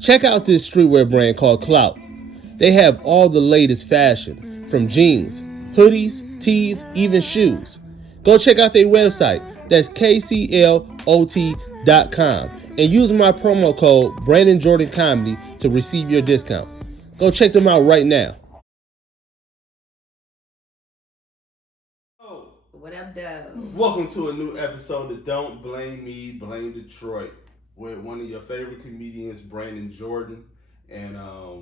Check out this streetwear brand called Clout. They have all the latest fashion, from jeans, hoodies, tees, even shoes. Go check out their website. That's kclot.com. And use my promo code Brandon Jordan Comedy to receive your discount. Go check them out right now. What up, Doe? Welcome to a new episode of Don't Blame Me, Blame Detroit, with one of your favorite comedians, Brandon Jordan. And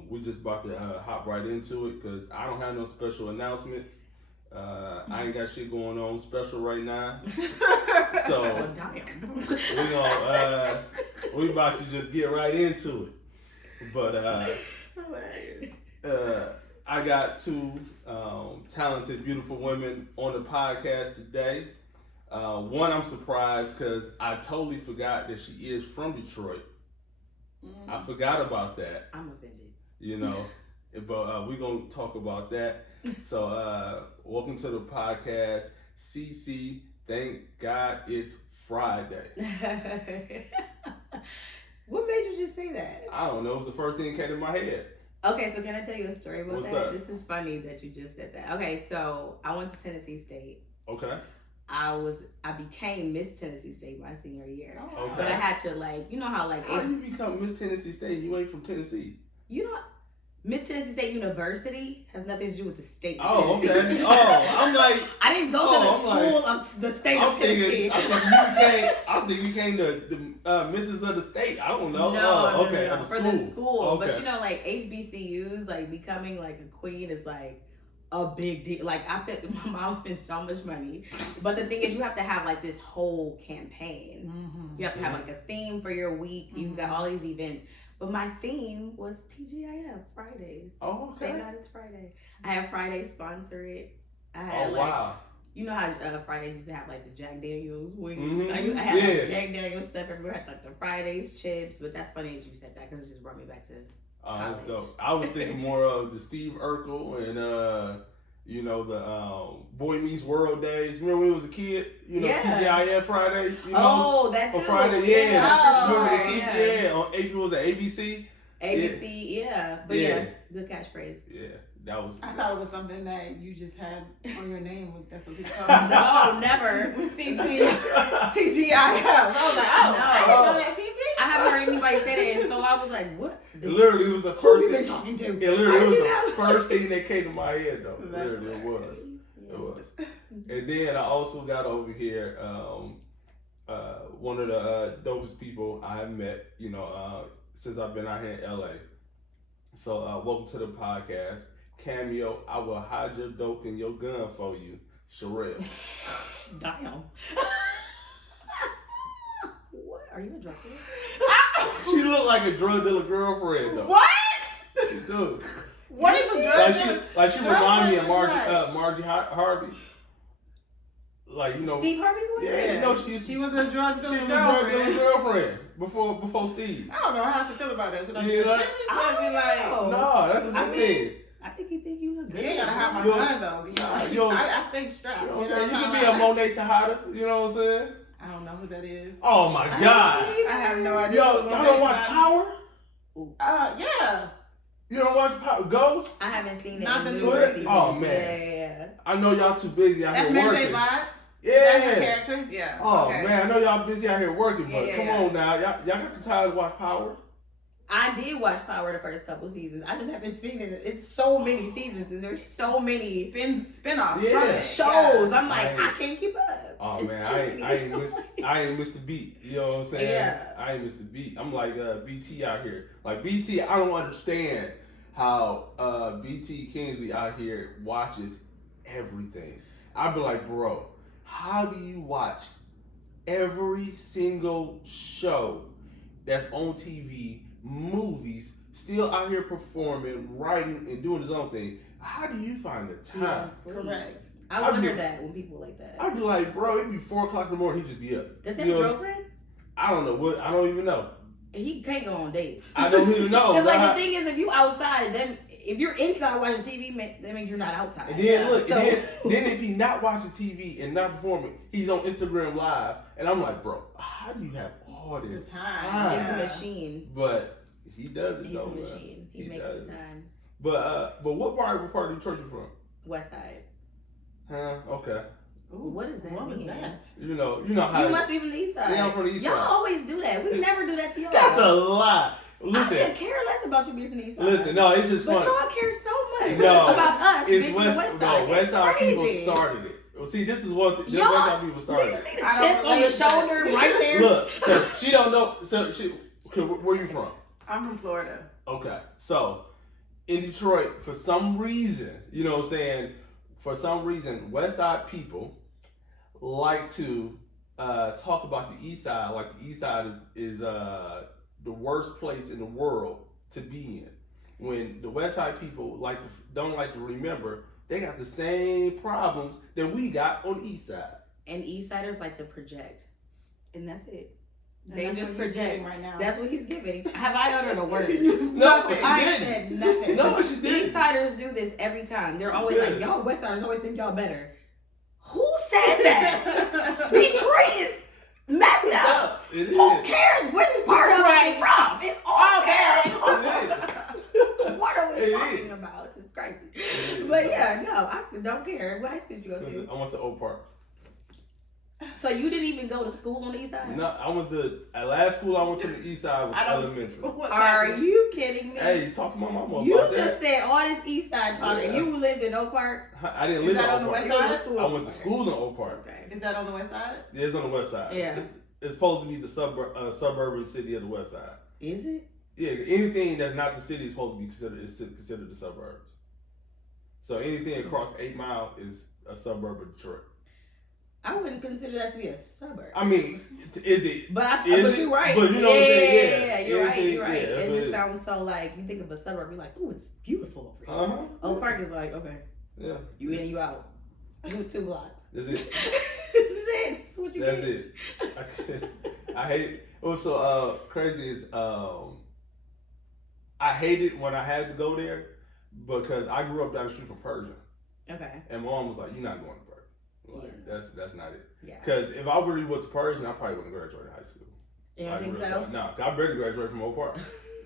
we're just about to hop right into it because I don't have no special announcements. I ain't got shit going on special right now. So we about to just get right into it. But I got two talented, beautiful women on the podcast today. One, I'm surprised because I totally forgot that she is from Detroit. I forgot about that. I'm offended. You know, but we're going to talk about that. So, welcome to the podcast. Cece, thank God it's Friday. What made you just say that? I don't know. It was the first thing that came to my head. Okay, so can I tell you a story about What's that? up? This is funny that you just said that. Okay, so I went to Tennessee State. Okay. I became Miss Tennessee State my senior year. Okay. But I had to you know how How you become Miss Tennessee State? You ain't from Tennessee. You know, Miss Tennessee State University has nothing to do with the state of Oh, Tennessee. okay. Oh, I'm like, I didn't go to the school of the state of Tennessee. I think you came to the Misses of the State. I don't know. No, Okay. no. For the school. Okay. But you know, HBCUs, becoming a queen is a big deal. My mom spends so much money. But the thing is, you have to have this whole campaign. Mm-hmm. You have to have a theme for your week. Mm-hmm. You've got all these events. But my theme was TGIF Fridays. Oh, okay. Thank God it's Friday. I had Friday sponsor it. I had wow. You know how Fridays used to have the Jack Daniels wings. Mm-hmm. I had Jack Daniels stuff everywhere. I had the Fridays chips. But that's funny that you said that because it just brought me back to college. That's dope. I was thinking more of the Steve Urkel and the Boy Meets World days. Remember when we was a kid? TGIF Friday. That's Friday. Yeah. On AP was it ABC? ABC, yeah. But good catchphrase. Yeah. That was. I thought it was something that you just had on your name. That's what people call it. No, never. CC, TGIF. I was like, oh, no. I didn't know that, CC. I haven't heard anybody say that, and so I was like, what? Literally, it was the Who first you thing. been talking to? Yeah, literally, it was the first thing that came to my head, though. Literally, it was. It was. And then I also got over here one of the dopest people I have met, since I've been out here in LA. So, welcome to the podcast. Cameo, I will hide your dope in your gun for you. Sherelle. Damn. What? Are you a drug dealer? She looked like a drug dealer girlfriend, though. What? She do. What is a drug dealer? She remind me of Margie Harvey. Steve Harvey's wife? Yeah, she was a drug dealer girlfriend before Steve. I don't know how she feel about that. Should I be No, that's a good thing. I think you look good. You ain't gotta have my gun though. I stay strapped. You know what I'm saying? You can be a Monet Tejada. You know what I'm saying? I don't know who that is. Oh my God! I have no idea. Y'all don't watch Power? Yeah. You don't watch Ghost? I haven't seen it. Not the new newest? season. Oh man. Yeah. I know y'all too busy out here That's working. Mary J. Blige? Yeah. Is that her character? Yeah. Oh okay. man, I know y'all busy out here working, but come on now, y'all got some time to watch Power. I did watch Power the first couple seasons. I just haven't seen it. It's so many seasons and there's so many spin-offs. Shows. I'm like, I can't keep up. Oh it's man, I ain't missed the beat. You know what I'm saying? Yeah. I ain't missed the beat. I'm like BT out here. Like BT, I don't understand how BT Kingsley out here watches everything. I'd be like, bro, how do you watch every single show that's on TV, movies, still out here performing, writing, and doing his own thing? How do you find the time? Yeah, correct. I wonder that when people like that. I'd be like, bro, it'd be 4 o'clock in the morning, he'd just be up. Does he have a girlfriend? I don't know. I don't even know. He can't go on dates. I don't even know. Because the thing is, if you outside, then if you're inside watching TV, that means you're not outside. And then look, then if he's not watching TV and not performing, he's on Instagram Live, and I'm like, bro, how do you have all this time? It's a machine. But He does it He's though, a man. machine. He makes does the it. time. But what part of Detroit you from? West Side. Huh? Okay. Ooh, What does that what mean? was that? You know how. You must be from the East Side. Yeah, I'm from the East Y'all Side. always do that. We never do that to y'all. That's a lie. I Listen, could care less about you being from the East Side. listen. No, it's just But funny. y'all care so much No, about us It's being from the West Side. No, West Side It's people crazy. started it. Well, see, this is what the Y'all- West Side people Do started. you see the I don't chip on the relate, but- shoulder right there? Look, so she don't know. So where you from? I'm from Florida. Okay, so in Detroit, for some reason, you know what I'm saying? For some reason, West Side people like to talk about the East Side like the East Side is the worst place in the world to be in. When the West Side people don't like to remember, they got the same problems that we got on the East Side. And East Siders like to project. And that's it. And They that's just what he's project. doing right now. That's what he's giving. Have I uttered a word? No, she I didn't. said nothing. No, she didn't. East Siders do this every time. They're always Yeah. like, y'all West Siders always think y'all better. Who said that? Detroit is messed up. It Who is. cares which part of it you're from? It's all Okay. terrible. What are we It talking is. about? It's crazy. It is. But yeah, no, I don't care. What high school did you go to? I went to Oak Park. So you didn't even go to school on the East Side? No, I went to at last school I went to the East Side was I don't- elementary. What's Are happening? you kidding me? Hey, talk to my mama You about just that. said all this East Side talk, and Yeah. you lived in Oak Park. I didn't Is live in that on Oak the Park. West You went to Side? school. I went to school in Oak Park. Okay. Is that on the west side? It's on the West Side. Yeah. It's supposed to be the suburban city of the West Side. Is it? Yeah, anything that's not the city is supposed to be considered the suburbs. So anything across 8 Mile is a suburb of Detroit. I wouldn't consider that to be a suburb. I mean, is it? But Is you're it? right. But you know what I'm saying? Yeah. You're right. Anything- You're right. yeah, that's It what just it is. sounds so like you think of a suburb, you're like, oh, it's beautiful over here. Uh-huh. Oak Park is like, okay, Yeah. you in, you out. 2 blocks. That's it. This is it. This is what you That's get. it. I hate it. Also, crazy is I hated when I had to go there because I grew up down the street from Persian, Okay. and my mom was like, "You're not going to Persian. Like, that's not it." Yeah. Because if I really went to Persian, I probably wouldn't graduate high school. You don't think so? No, I barely graduated from Oak Park.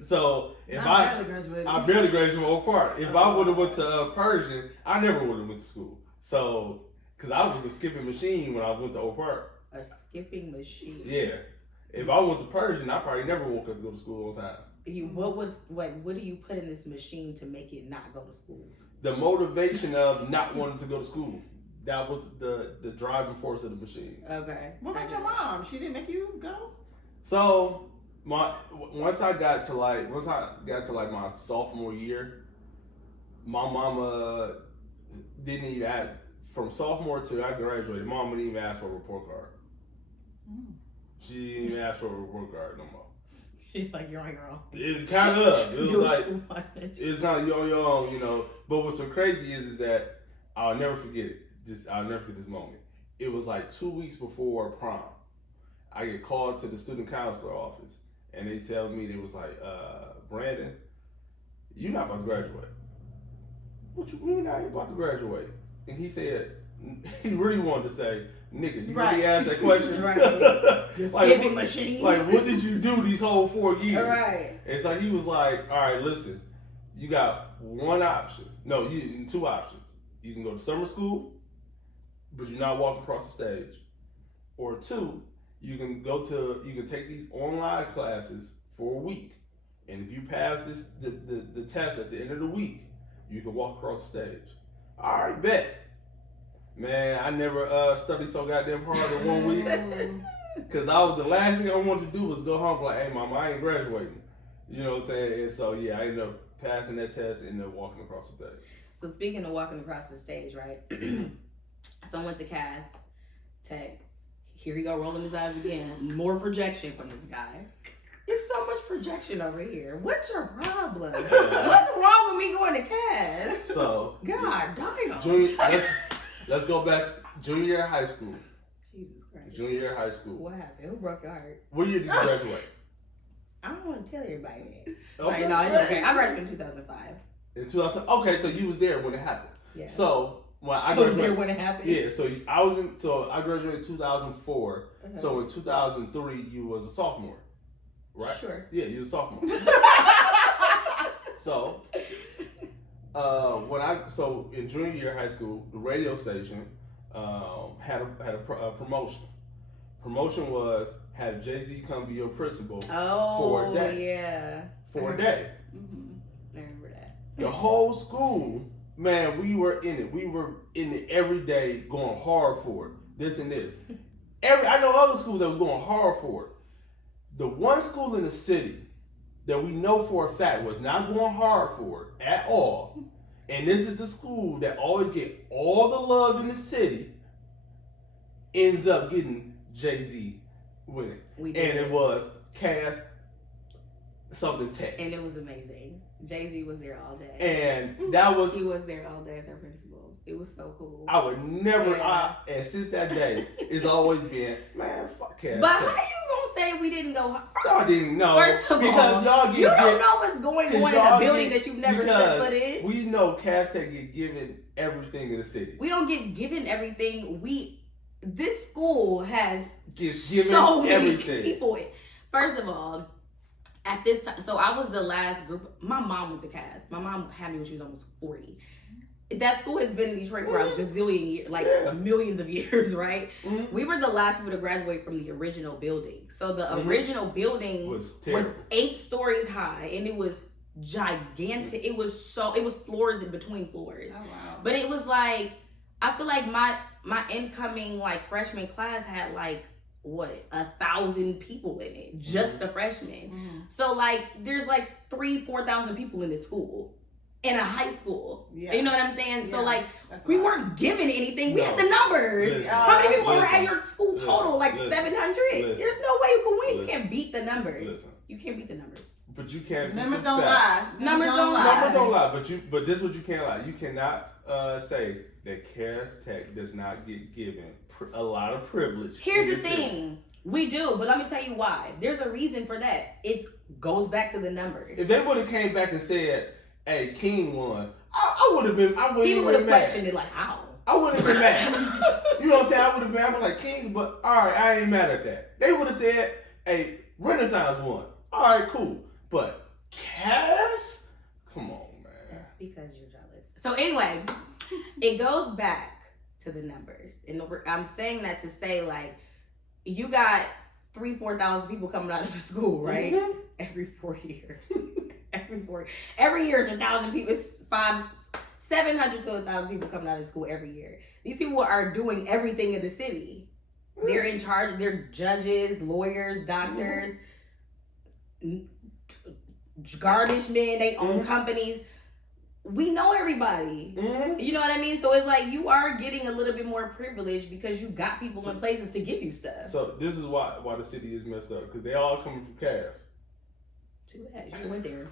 So if Not I barely graduated. barely graduated from Oak Park. If I would have went to Persian, I never would have went to school. So because I was a skipping machine when I went to Oak Park. A skipping machine. Yeah. If I went to Persian, I probably never woke up to go to school on time. What do you put in this machine to make it not go to school? The motivation of not wanting to go to school. That was the driving force of the machine. Okay. What about your mom? She didn't make you go? So once I got to like my sophomore year, my mama didn't even ask from sophomore to I graduated. Mom didn't even ask for a report card. She didn't even ask for a report card no more. She's like, you're on your own. It's kind of. It was Do what like you want. it's kind of you on your own, you know. But what's so crazy is that I'll never forget it. I'll never forget this moment. It was like 2 weeks before prom. I get called to the student counselor office, and they tell me they was like, Brandon, you're not about to graduate. What you mean I ain't about to graduate? And he said, he really wanted to say, nigga, you really asked that question? Right. The skipping what, machine. like, what did you do these whole 4 years? Right. And so he was like, all right, listen, you got one option. No, two options. You can go to summer school, but you're not walking across the stage. Or 2, you can take these online classes for a week. And if you pass the test at the end of the week, you can walk across the stage. All right, bet. Man, I never studied so goddamn hard in 1 week. Because the last thing I wanted to do was go home like, hey, mama, I ain't graduating. You know what I'm saying? And so, yeah, I ended up passing that test and ended up walking across the stage. So speaking of walking across the stage, right? So I went to Cass Tech. Here he go rolling his eyes again. More projection from this guy. There's so much projection over here. What's your problem? What's wrong with me going to Cass? So, God damn. let's go back to junior year of high school. Jesus Christ. Junior year of high school. What happened? Who broke your heart? What year did you graduate? I don't want to tell everybody that. Okay. Sorry, no, it's okay. I graduated in 2005. In 2000. Okay, so you was there when it happened. Yeah. So when I I was graduated, there when it happened. yeah. So I graduated in 2004. So in 2003, you was a sophomore, right? Sure. Yeah, you was a sophomore. So in junior year of high school, the radio station had a promotion. Promotion was have Jay-Z come be your principal for a day. Yeah. For a day. I remember that. The whole school, man, we were in it. We were in it every day, going hard for it. This and this. I know other schools that was going hard for it. The one school in the city that we know for a fact was not going hard for it at all, and this is the school that always get all the love in the city, ends up getting Jay-Z with it. And it was Cass something Tech. And it was amazing. Jay-Z was there all day. And that was... He was there all day as our principal. It was so cool. I would never... and since that day, it's always been, man, fuck Cass But Tech. how you gonna say we didn't go... Y'all didn't know. First of all, y'all you don't know what's going on in a building that you've never stepped foot in. We know Cass Tech get given everything in the city. We don't get given everything. This school has given so many everything. people. First of all, at this time, so I was the last group. My mom went to Cass. My mom had me when she was almost 40. That school has been in Detroit for a gazillion years, millions of years, right? Mm-hmm. We were the last people to graduate from the original building. So the original building was 8 stories high, and it was gigantic. It was floors in between floors. Oh wow! But it was like, I feel like my incoming freshman class had 1,000 people in it, just the freshmen. Mm-hmm. So there's 3,000-4,000 people in this school, in a high school. Yeah. You know what I'm saying? Yeah. So we weren't given anything. We had the numbers. Listen, how many people were at your school total? 700? There's no way you can win. You can't beat the numbers. You can't beat the numbers. But you can't. Numbers don't lie. Numbers don't lie. But this is what you can't lie. You cannot say that Cass Tech does not get given a lot of privilege. Here's the thing. We do, but let me tell you why. There's a reason for that. It goes back to the numbers. If they would have came back and said, hey, King won, I would have been, People would have questioned it how? I wouldn't have been mad. You know what I'm saying? I would have been like, King, but all right, I ain't mad at that. They would have said, hey, Renaissance won. All right, cool. But Cass? Come on, man. That's because you're jealous. So anyway, it goes back to the numbers. And I'm saying that to say, you got 3,000-4,000 people coming out of the school, right? Mm-hmm. Every 4 years. Every year is 1,000 people. It's 700 to 1,000 people coming out of school every year. These people are doing everything in the city. Mm-hmm. They're in charge. They're judges, lawyers, doctors, garbage men. They own companies. We know everybody. Mm-hmm. You know what I mean? So it's you are getting a little bit more privilege because you got people in places to give you stuff. So this is why the city is messed up, because they all coming from Cass. Too bad you went there.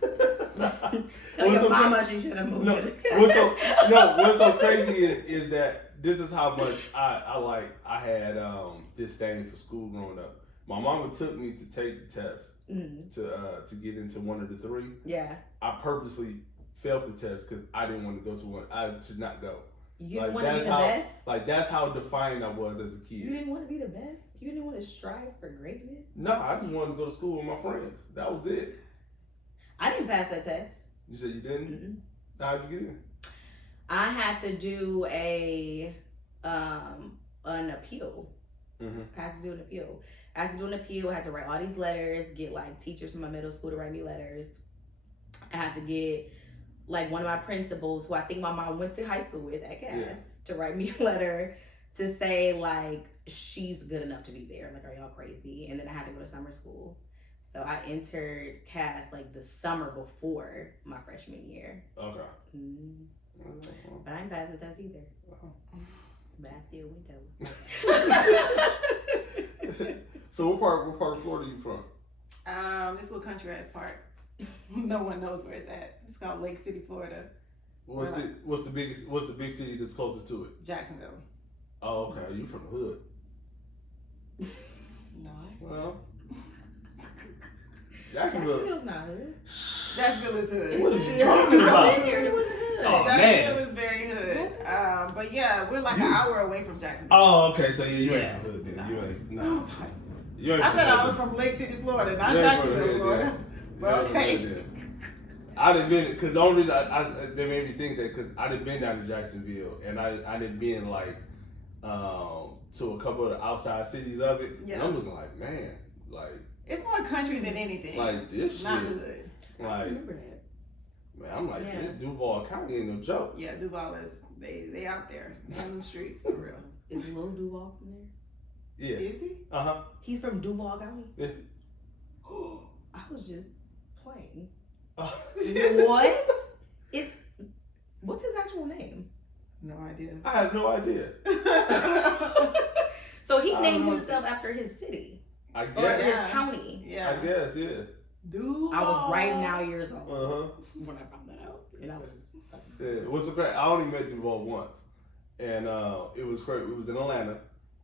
Tell your mama she should have moved. What's so crazy is that this is how much I had disdain for school growing up. My mama took me to take the test to get into one of the 3. Yeah. I purposely failed the test because I didn't want to go to one. I should not go. You didn't want to be the best? That's how defiant I was as a kid. You didn't want to be the best? You didn't want to strive for greatness? No, I just wanted to go to school with my friends. That was it. I didn't pass that test. You said you didn't? Mm-hmm. How'd you get in? I had to do an appeal. Mm-hmm. I had to do an appeal. I had to write all these letters, get teachers from my middle school to write me letters. I had to get one of my principals, who I think my mom went to high school with at Cass, to write me a letter to say she's good enough to be there. Are y'all crazy? And then I had to go to summer school. So I entered Cass the summer before my freshman year. Okay. Mm-hmm. But I didn't pass the test either. But I still went over. So what part of Florida are you from? This little country ass part. No one knows where it's at. It's called Lake City, Florida. What's the big city that's closest to it? Jacksonville. Oh, okay. Are you from the hood? No. Well, Jacksonville's not hood. Jacksonville is hood. What are you talking about? Oh, Jacksonville is very hood. But yeah, we're an hour away from Jacksonville. Oh, okay. So you ain't from hood then. You ain't. No. I said I was from Lake City, Florida, not Jacksonville, Florida. But okay. I done been, because the only reason they made me think that because I done been down to Jacksonville and I done been like to a couple of the outside cities of it. Yeah. And I'm looking like, man, like it's more country than anything. Like this not shit. Good. Like I remember that. Man, I'm like, this Duval County ain't no joke. Yeah, Duval is they out there on the streets for real. Is Lil Duval from there? Yeah. Is he? He's from Duval County? Yeah. I was just playing. What? What's his actual name? No idea. I have no idea. So he named himself after his city. I guess. Or his county. Yeah. I guess, yeah. Duval. I was right now years old when I found that out. And I was yeah, it was so great. I only met Duval once. And it was great. It was in Atlanta.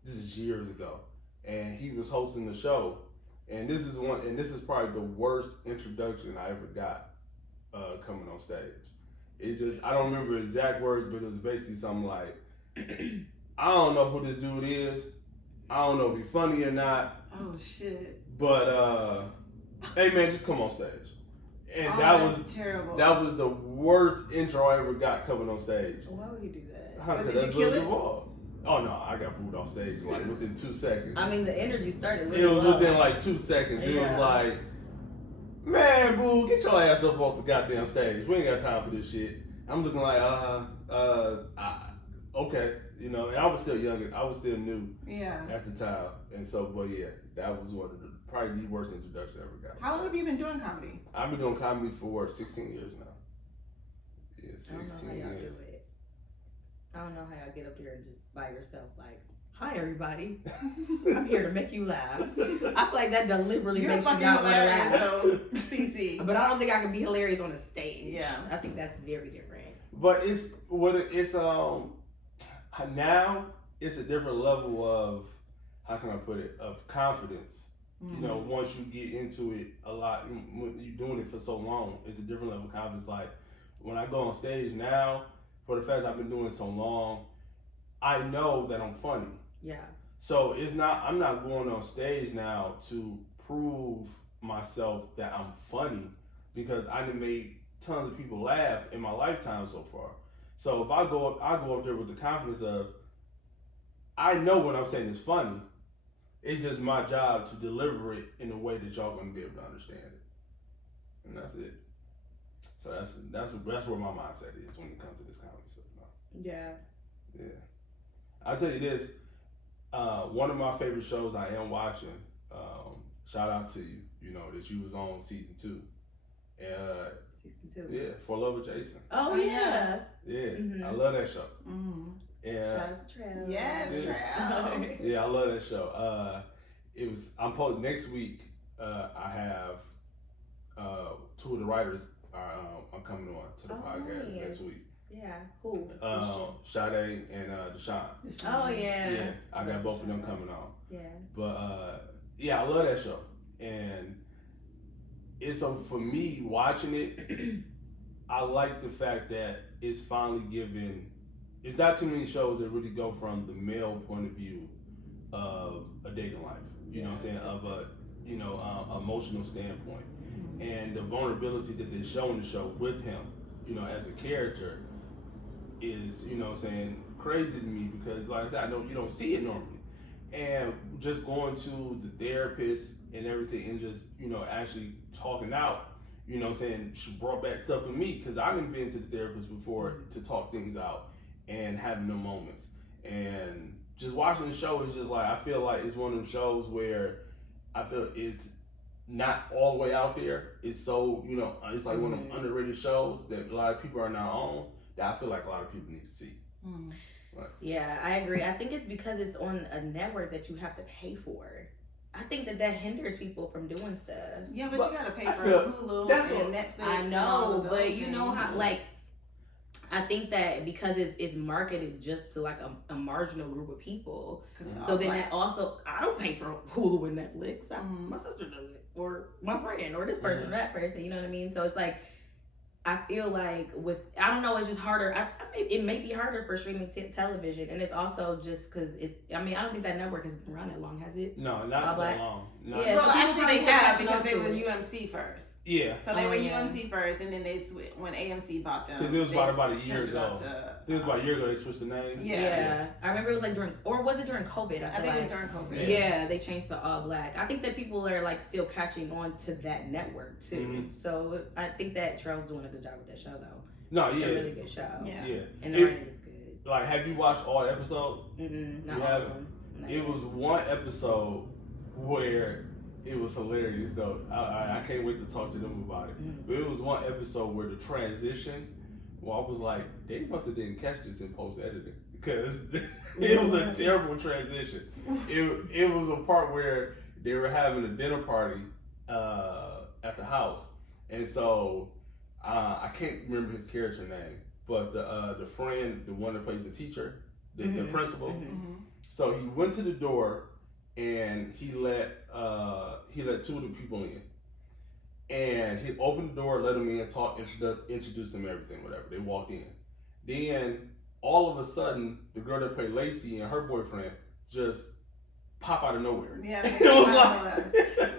This is years ago. And he was hosting the show. And this is probably the worst introduction I ever got coming on stage. It just, I don't remember exact words, but it was basically something like, I don't know who this dude is. I don't know if he's funny or not. Oh shit. But hey man, just come on stage. And that was terrible. That was the worst intro I ever got coming on stage. Why would he do that? Did you kill it? Oh no, I got booed off stage like within 2 seconds. I mean, the energy started really It was low. within like 2 seconds. It was like, man, boo, get your ass up off the goddamn stage. We ain't got time for this shit. I'm looking like, okay, you know. And I was still young. I was still new. Yeah. At the time, and so, but yeah, that was probably the worst introduction I ever got. How long have you been doing comedy? I've been doing comedy for 16 years now. Yeah, 16 years. I don't know how y'all get up there and just by yourself like, hi everybody, I'm here to make you laugh. I feel like that deliberately makes you not want to laugh. Cece. But I don't think I can be hilarious on a stage. Yeah. I think that's very different. But it's now it's a different level of, how can I put it, of confidence. Mm-hmm. You know, once you get into it a lot, when you're doing it for so long, it's a different level of confidence. Like when I go on stage now, for the fact that I've been doing it so long, I know that I'm funny. Yeah. So I'm not going on stage now to prove myself that I'm funny, because I done made tons of people laugh in my lifetime so far. So if I go up there with the confidence of, I know what I'm saying is funny. It's just my job to deliver it in a way that y'all gonna be able to understand it, and that's it. So that's where my mindset is when it comes to this comedy stuff. Yeah. Yeah. I'll tell you this. One of my favorite shows I am watching. Shout out to you. You know that you was on season 2. Season 2. Yeah, For Love with Jason. Oh yeah. Yeah, mm-hmm. I love that show. Mm-hmm. And shout out to Trail. Yes, Trail. Yeah, I love that show. I'm next week. I have 2 of the writers are coming on to the podcast next week. Yeah, who? Sade and Deshaun. Oh yeah. Yeah, I got both of them coming on. Yeah. But yeah, I love that show, and it's for me watching it. I like the fact that it's finally given. It's not too many shows that really go from the male point of view of a dating life. You know what I'm saying? Of a emotional standpoint, and the vulnerability that they show in the show with him, as a character, is, what I'm saying, crazy to me, because like I said, I know you don't see it normally. And just going to the therapist and everything and just, actually talking out, what I'm saying, she brought back stuff in me, because I didn't been to the therapist before to talk things out and having them moments. And just watching the show is just like, I feel like it's one of them shows where I feel it's not all the way out there. It's so, it's like one of them underrated shows that a lot of people are not on, that I feel like a lot of people need to see. Mm. Yeah, I agree. I think it's because it's on a network that you have to pay for. I think that hinders people from doing stuff. Yeah, but you gotta pay for Hulu and Netflix. I know, but you know how, like, I think that because it's marketed just to like a marginal group of people, so then that also, I don't pay for Hulu and Netflix. My sister does it, or my friend, or this person, or that person. You know what I mean? So it's like, I feel like I don't know, it's just harder. it may be harder for streaming television, and it's also just because it's. I mean, I don't think that network has been around that long, has it? No, not that long. Yeah, well, so actually, they have because they were it. UMC first. Yeah. So they were UMC first, and then they when AMC bought them. Because it was about a year ago. It was about a year ago they switched the name. Yeah. I remember it was like during, or was it during COVID? I think it was during COVID. Yeah, they changed to All Black. I think that people are like still catching on to that network too. Mm-hmm. So I think that Trell's doing a good job with that show though. No, it's a really good show. Yeah. And the writing is good. Like, have you watched all the episodes? Not all of them. No. It was one episode where it was hilarious though. I can't wait to talk to them about it. But it was one episode where the transition, well, I was like, they must have didn't catch this in post editing because it was a terrible transition. It was a part where they were having a dinner party at the house, and so I can't remember his character name, but the friend, the one that plays the teacher, the principal. So he went to the door and he let two of the people in, and he opened the door, let them in, introduced them, everything, whatever. They walked in. Then all of a sudden, the girl that played Lacey and her boyfriend just pop out of nowhere. Yeah, it was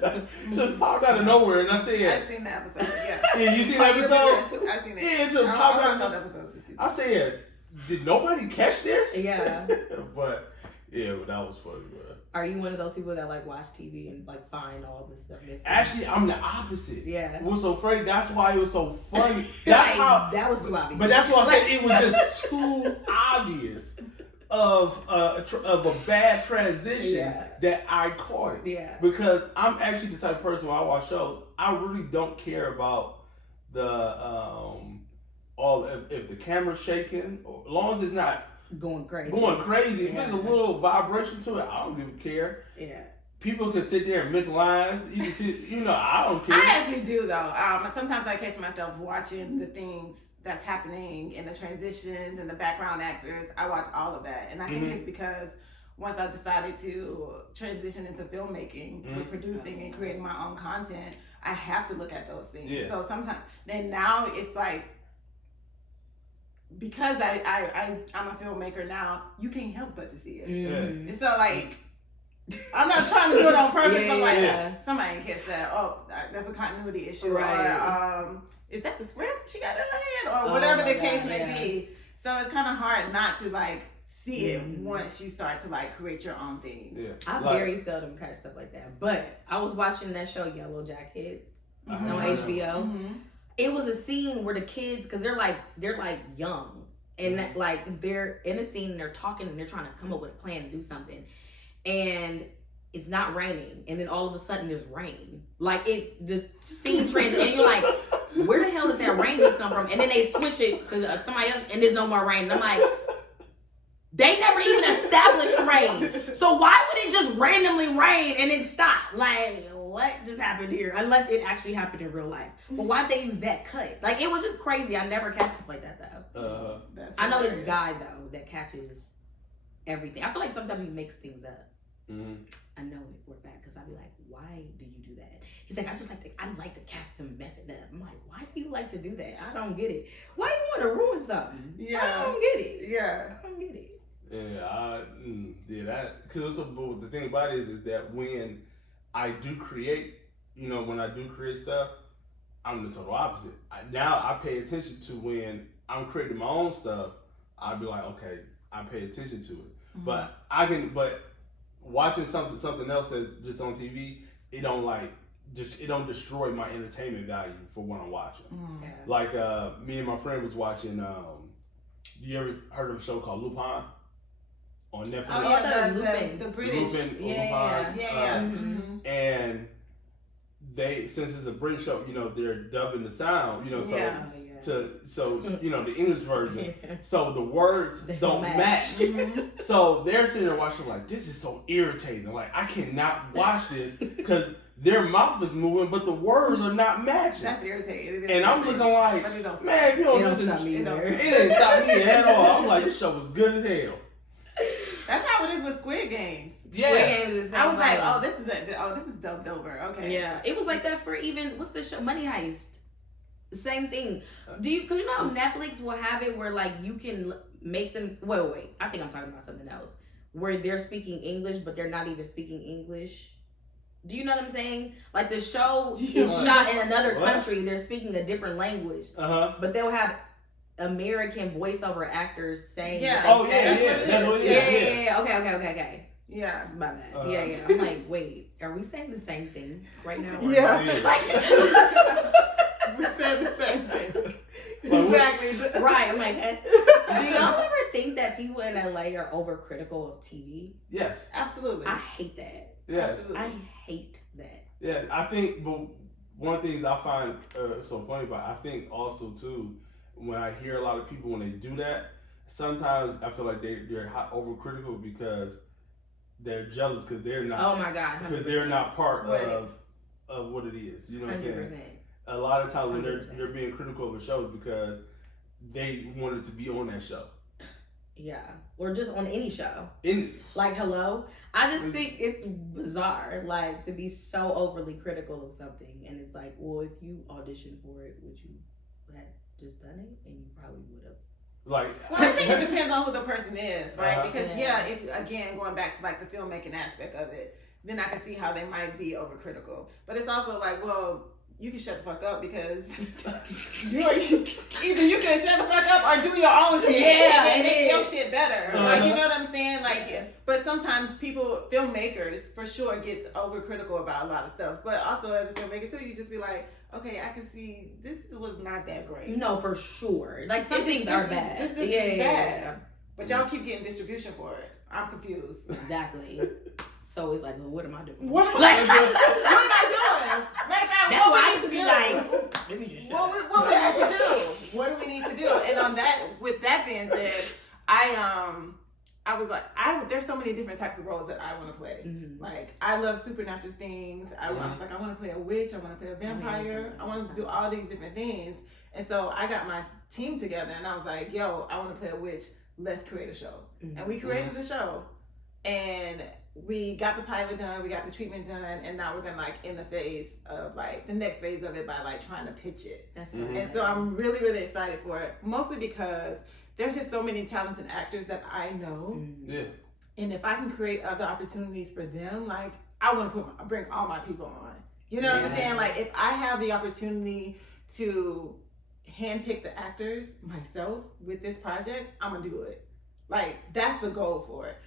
like just popped out of nowhere, and I said, "I've seen the episode." Yeah, you seen the episode? I've seen it. Yeah, it just popped out of the episode. I said, "Did nobody catch this?" Yeah, but that was funny. Bro. Are you one of those people that like watch TV and like find all this stuff? Actually, I'm the opposite. Yeah. It was so funny. That's why it was so funny. That's how. That was too obvious. But that's why I said it was just too obvious of a bad transition that I caught it. Yeah. Because I'm actually the type of person when I watch shows, I really don't care about the if the camera's shaking, as long as it's not going crazy. If there's a little vibration to it, I don't even care. Yeah. People can sit there and miss lines. You can see, I don't care. I actually do though. Sometimes I catch myself watching the things that's happening and the transitions and the background actors. I watch all of that, and I think it's because once I decided to transition into filmmaking, with producing and creating my own content, I have to look at those things. Yeah. So sometimes, then now it's like, because I'm a filmmaker now, you can't help but to see it. And so like, I'm not trying to do it on purpose, but like, somebody didn't catch that. Oh, that's a continuity issue. Right. Or is that the script she got in her hand? Or whatever the case may be. So it's kind of hard not to like see it once you start to like create your own things. Yeah. I very seldom catch stuff like that. But I was watching that show Yellow Jackets on HBO. It was a scene where the kids, because they're like young, and like they're in a scene and they're talking and they're trying to come up with a plan to do something, and it's not raining, and then all of a sudden there's rain. Like the scene transitions, and you're like, where the hell did that rain just come from? And then they switch it to somebody else, and there's no more rain. And I'm like, they never even established rain, so why would it just randomly rain and then stop? Like, what just happened here? Unless it actually happened in real life. But why'd they use that cut? Like, it was just crazy. I never catch stuff like that though. I know this guy though that catches everything. I feel like sometimes he makes things up. I know it for a fact because I'll be like, why do you do that? He's like, I like to catch them messing up. I'm like, why do you like to do that? I don't get it. Why you want to ruin something? I don't get it. I don't get it. Because the thing about it is that when I do create, when I do create stuff, I'm the total opposite. Now I pay attention to when I'm creating my own stuff. I'll be like, okay, I pay attention to it. But watching something else that's just on TV, it don't destroy my entertainment value for what I'm watching. Like me and my friend was watching. You ever heard of a show called Lupin on Netflix? Oh yeah, the British. Lupin, and they, since it's a British show, they're dubbing the sound, the English version, so the words don't match. So they're sitting there watching like, this is so irritating. Like, I cannot watch this because their mouth is moving, but the words are not matching. That's irritating. And I'm looking like, man, if you don't listen to me, it didn't stop me at all. I'm like, this show was good as hell. That's how it is with Squid Games. Yeah. Squid Games is I was like, this is dubbed over. Okay. Yeah. It was like that for even, what's the show? Money Heist. Same thing. Because you know how Netflix will have it where like you can make them. Wait. I think I'm talking about something else. Where they're speaking English, but they're not even speaking English. Do you know what I'm saying? Like the show is shot in another country. They're speaking a different language. But they'll have American voiceover actors saying. Yeah. That's what it is. Yeah. Okay. Yeah. My bad. Yeah. I'm like, wait, are we saying the same thing right now? Yeah. We said the same thing. Exactly. Right. I'm like, do y'all ever think that people in LA are overcritical of TV? Yes. Absolutely. I hate that. Yes. Absolutely. I hate that. Yes, I think, but one of the things I find so funny about it, I think also too, when I hear a lot of people when they do that, sometimes I feel like they're overcritical because they're jealous because they're not. Oh my God. 100%. Because they're not part of what it is. You know what I'm saying? 100%. A lot of times when 100%. they're being critical of a show is because they wanted to be on that show. Yeah, or just on any show. Like, hello? I just think it's bizarre, like, to be so overly critical of something. And it's like, well, if you auditioned for it, would you have just done it? And you probably would have. Like, well, I think it depends on who the person is, right? Because, if again, going back to, like, the filmmaking aspect of it, then I can see how they might be overcritical. But it's also like, well, you can shut the fuck up because either you can shut the fuck up or do your own shit and make your shit better. Like, you know what I'm saying? Like, but sometimes filmmakers for sure get overcritical about a lot of stuff. But also as a filmmaker too, you just be like, okay, I can see this was not that great. No, for sure. Like some things are bad. This is bad. But y'all keep getting distribution for it. I'm confused. Exactly. So it's like, well, what am I doing? What am I doing? That's why I used to be like, let me just shut up. What we need to do? What do we need to do? And on that, with that being said, I was like, there's so many different types of roles that I want to play. Mm-hmm. Like, I love supernatural things. I was like, I want to play a witch. I want to play a vampire. I want to do all these different things. And so I got my team together, and I was like, yo, I want to play a witch. Let's create a show. Mm-hmm. And we created a show, and we got the pilot done, we got the treatment done, and now we're gonna like in the phase of like the next phase of it by like trying to pitch it. And so I'm really, really excited for it, mostly because there's just so many talented actors that I know. Yeah. And if I can create other opportunities for them, like I want to bring all my people on. You know what I'm saying? Like if I have the opportunity to handpick the actors myself with this project, I'm gonna do it. Like, that's the goal for it.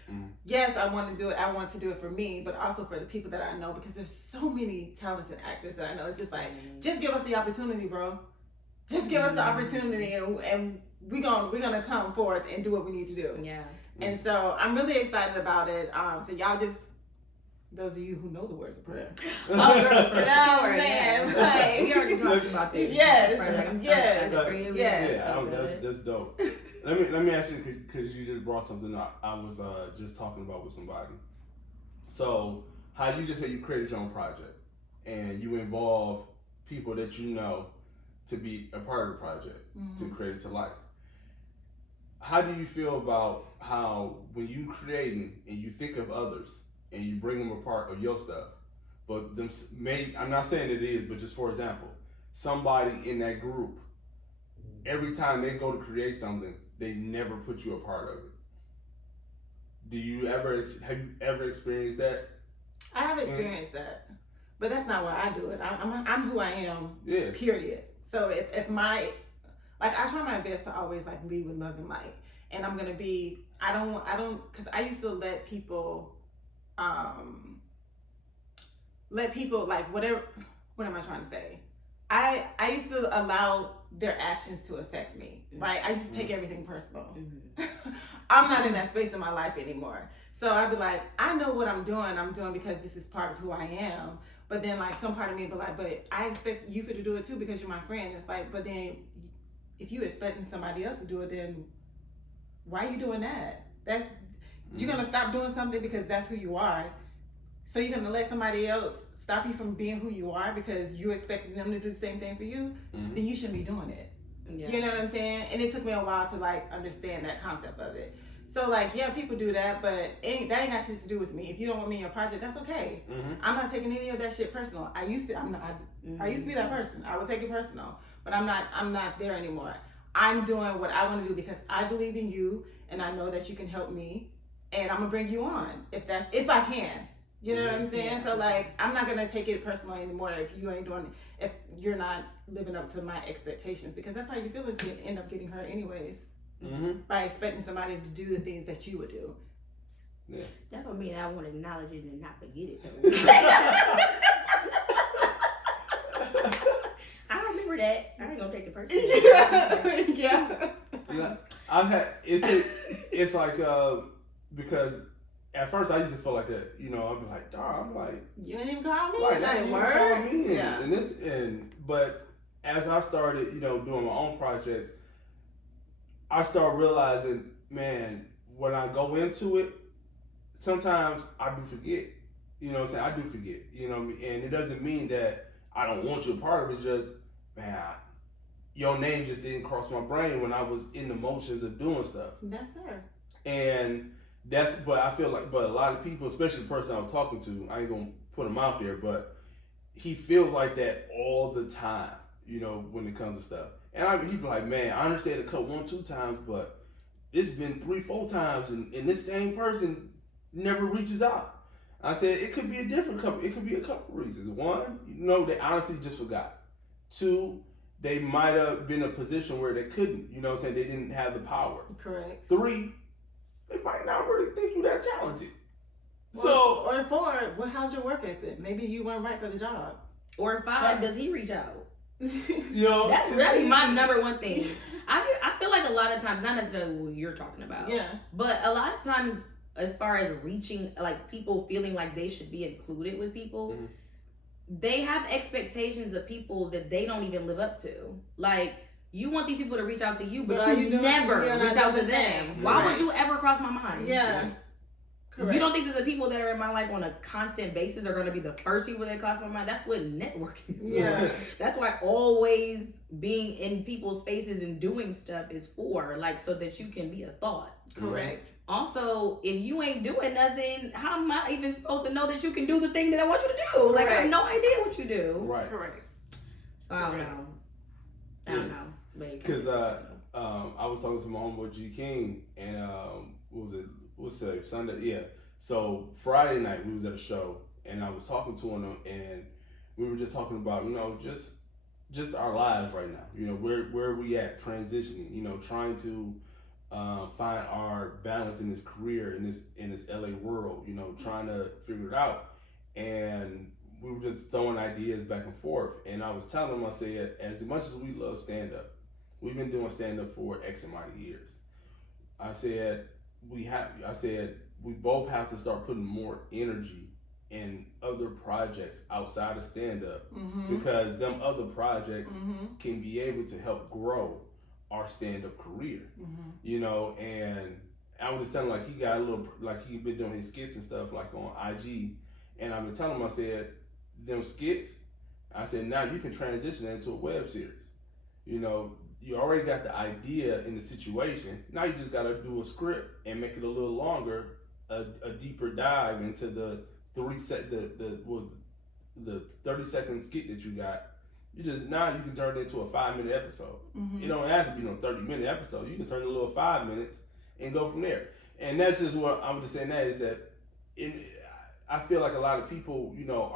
Yes, I want to do it. I want to do it for me, but also for the people that I know, because there's so many talented actors that I know. It's just like, just give us the opportunity, bro. Just give us the opportunity, and we're gonna come forth and do what we need to do. Yeah. And so I'm really excited about it. So y'all just, those of you who know the words of prayer. Oh, girl, for you know what I'm sure. saying? Yeah. Like, we already talked about this. Yes. Like, I'm so Yes. excited for you. Yes. So that's dope. Let me ask you, because you just brought something up. I was just talking about with somebody. So how you just said you created your own project and you involve people that you know to be a part of the project, to create it to life. How do you feel about how when you creating and you think of others and you bring them a part of your stuff, but I'm not saying it is, but just for example, somebody in that group, every time they go to create something, they never put you a part of it. Have you ever experienced that? I have experienced that, but that's not why I do it. I'm who I am. Yeah. Period. So if I try my best to always like lead with love and light, and I'm gonna be. I don't, because I used to let people like whatever. What am I trying to say? I used to allow their actions to affect me, right? I used to take everything personal. I'm not in that space in my life anymore. So I'd be like, I know what I'm doing because this is part of who I am. But then like some part of me would be like, but I expect you to do it too because you're my friend. It's like, but then if you expecting somebody else to do it, then why are you doing that? You're gonna stop doing something because that's who you are. So you're gonna let somebody else stop you from being who you are because you're expecting them to do the same thing for you, then you shouldn't be doing it. Yeah. You know what I'm saying? And it took me a while to like understand that concept of it. So like, yeah, people do that, but that ain't got shit to do with me. If you don't want me in your project, that's okay. I'm not taking any of that shit personal. I used to be that person. I would take it personal. but I'm not there anymore. I'm doing what I want to do because I believe in you and I know that you can help me, and I'm gonna bring you on if I can. You know what I'm saying? Yeah. So like, I'm not gonna take it personally anymore if you're not living up to my expectations, because that's how you feel is you end up getting hurt anyways by expecting somebody to do the things that you would do. Yeah. That don't mean I want to acknowledge it and not forget it. I don't remember that. I ain't gonna take it personally. Yeah. I've had it's like because at first I used to feel like that, you know. I'd be like, dog, I'm like, You didn't even call me. like, Like, you didn't word. call me, Yeah. but as I started, you know, doing my own projects, I started realizing, man, when I go into it, sometimes I do forget. You know what I'm saying? I do forget. You know what I mean? And it doesn't mean that I don't want you a part of it. It's just, man, your name just didn't cross my brain when I was in the motions of doing stuff. That's her. And but I feel like, but a lot of people, especially the person I was talking to, I ain't gonna put him out there, but he feels like that all the time, you know, when it comes to stuff. And he'd be like, man, I understand it cut 1-2 times, but it's been 3-4 times, and this same person never reaches out. I said, it could be a couple reasons. One, you know, they honestly just forgot. Two, they might have been in a position where they couldn't, you know what I'm saying? They didn't have the power. Correct. 3, they might not really think you that talented. Or 4, well, how's your work ethic? Maybe you weren't right for the job. Or 5, does he reach out? You know, That's really my number one thing. I feel like a lot of times, not necessarily what you're talking about, Yeah. but a lot of times, as far as reaching, like people feeling like they should be included with people, they have expectations of people that they don't even live up to. Like, you want these people to reach out to you, but you never reach out to them. Why would you ever cross my mind? Yeah. Correct. You don't think that the people that are in my life on a constant basis are going to be the first people that cross my mind? That's what networking is for. Yeah. That's why always being in people's faces and doing stuff is for, like, so that you can be a thought. Correct. Also, if you ain't doing nothing, how am I even supposed to know that you can do the thing that I want you to do? Like, I have no idea what you do. Right. Correct. So I don't know. I don't know. Because I was talking to my homeboy G King, and what was it? What's today? Sunday? Yeah. So Friday night we was at a show, and I was talking to him, and we were just talking about, you know, just our lives right now. You know, where we at, transitioning. You know, trying to find our balance in this career, in this LA world. You know, trying to figure it out, and we were just throwing ideas back and forth. And I was telling him, I said, as much as we love stand up, we've been doing stand up for X amount of years. I said we both have to start putting more energy in other projects outside of stand up, because them other projects can be able to help grow our stand up career. You know, and I was just telling him, like, he got a little, like, he been doing his skits and stuff like on IG, and I've been telling him, I said, them skits, I said, now you can transition that into a web series. You know, you already got the idea in the situation. Now you just got to do a script and make it a little longer, a deeper dive into the 30-second skit that you got. Now you can turn it into a 5-minute episode. It don't have to be no 30-minute episode. You can turn it a little 5 minutes and go from there. And that's just what I'm just saying, that is that I feel like a lot of people, you know,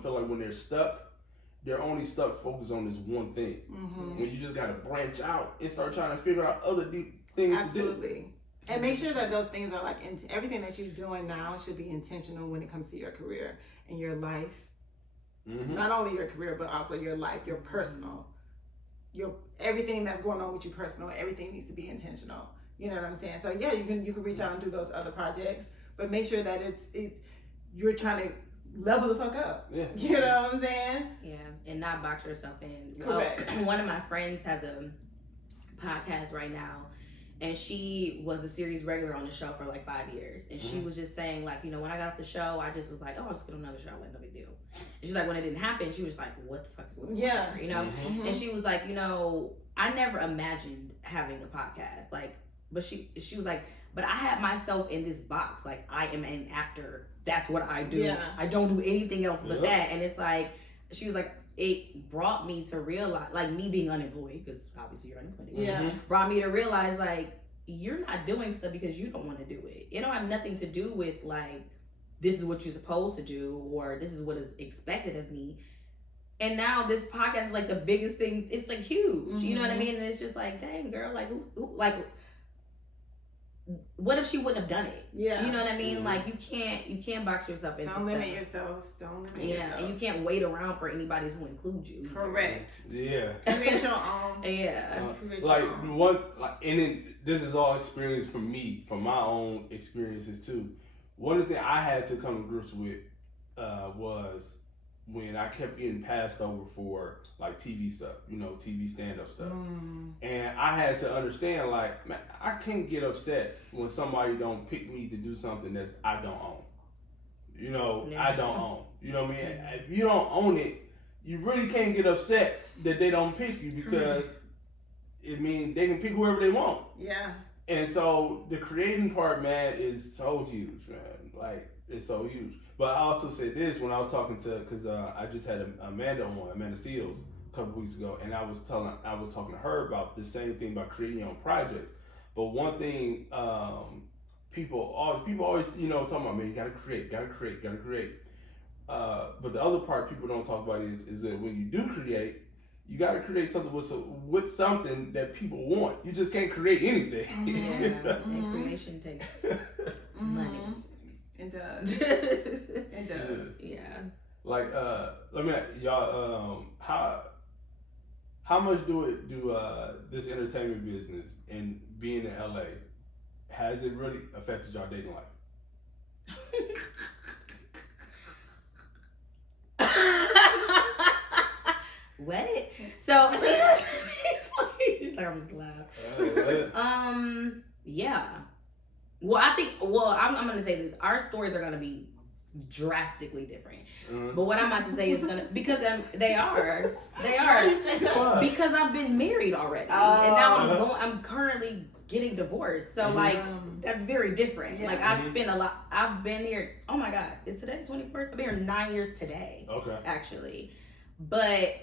feel like when they're stuck, they're only stuck focused on this one thing. When you just got to branch out and start trying to figure out other things Absolutely. to do. And make sure that those things are like, everything that you're doing now should be intentional when it comes to your career and your life. Not only your career, but also your life, your personal. Everything that's going on with you personal, everything needs to be intentional. You know what I'm saying? So yeah, you can reach out and do those other projects, but make sure that it's you're trying to level the fuck up. Yeah. You know what I'm saying? Yeah, and not box yourself in. Correct. One of my friends has a podcast right now, and she was a series regular on the show for like 5 years. And she was just saying, like, you know, when I got off the show, I just was like, oh, I'll just get on another show, like, no big deal. And she's like, when it didn't happen, she was like, what the fuck is going on? You know? And she was like, you know, I never imagined having a podcast. Like, but she was like, but I had myself in this box. Like, I am an actor. That's what I do. Yeah. I don't do anything else but that. And it's like, she was like, it brought me to realize, like me being unemployed, because obviously you're unemployed. Yeah. Brought me to realize like you're not doing stuff because you don't want to do it. It don't have nothing to do with like this is what you're supposed to do or this is what is expected of me. And now this podcast is like the biggest thing. It's like huge. You know what I mean? And it's just like, dang girl, like who like what if she wouldn't have done it? Yeah. You know what I mean? Like you can't box yourself into Don't limit stuff. yourself. Don't limit Yeah, yourself. and you can't wait around for anybody to include you. Correct. Yeah. Create your own. Yeah. Like one, like, and then this is all experience from me, from my own experiences too. One of the things I had to come to grips with was when I kept getting passed over for like TV stuff, you know, TV stand-up stuff. And I had to understand, like, man, I can't get upset when somebody don't pick me to do something that I don't own. You know, I don't own. You know what I mean? If you don't own it, you really can't get upset that they don't pick you because it means they can pick whoever they want. Yeah. And so the creating part, man, is so huge, man. Like, it's so huge. But I also said this when I was talking to, because I just had Amanda Seals a couple weeks ago, and I was talking to her about the same thing about creating your own projects. But one thing, people always, you know, talking about, man, you gotta create. But the other part people don't talk about is that when you do create, you gotta create something with something that people want. You just can't create anything. Yeah, and creation takes money. It does. It does. Yeah. Like, let me ask y'all, how much do this entertainment business and being in LA, has it really affected y'all dating life? What? So she's like, I'm just laughing. Yeah. Well, I'm gonna say this. Our stories are gonna be drastically different. But what I'm about to say is gonna, because they are because I've been married already, and now I'm currently getting divorced. So like that's very different. Yeah. Like I've been here. Oh my God, is today the 24th? I've been here 9 years today. Okay. Actually, but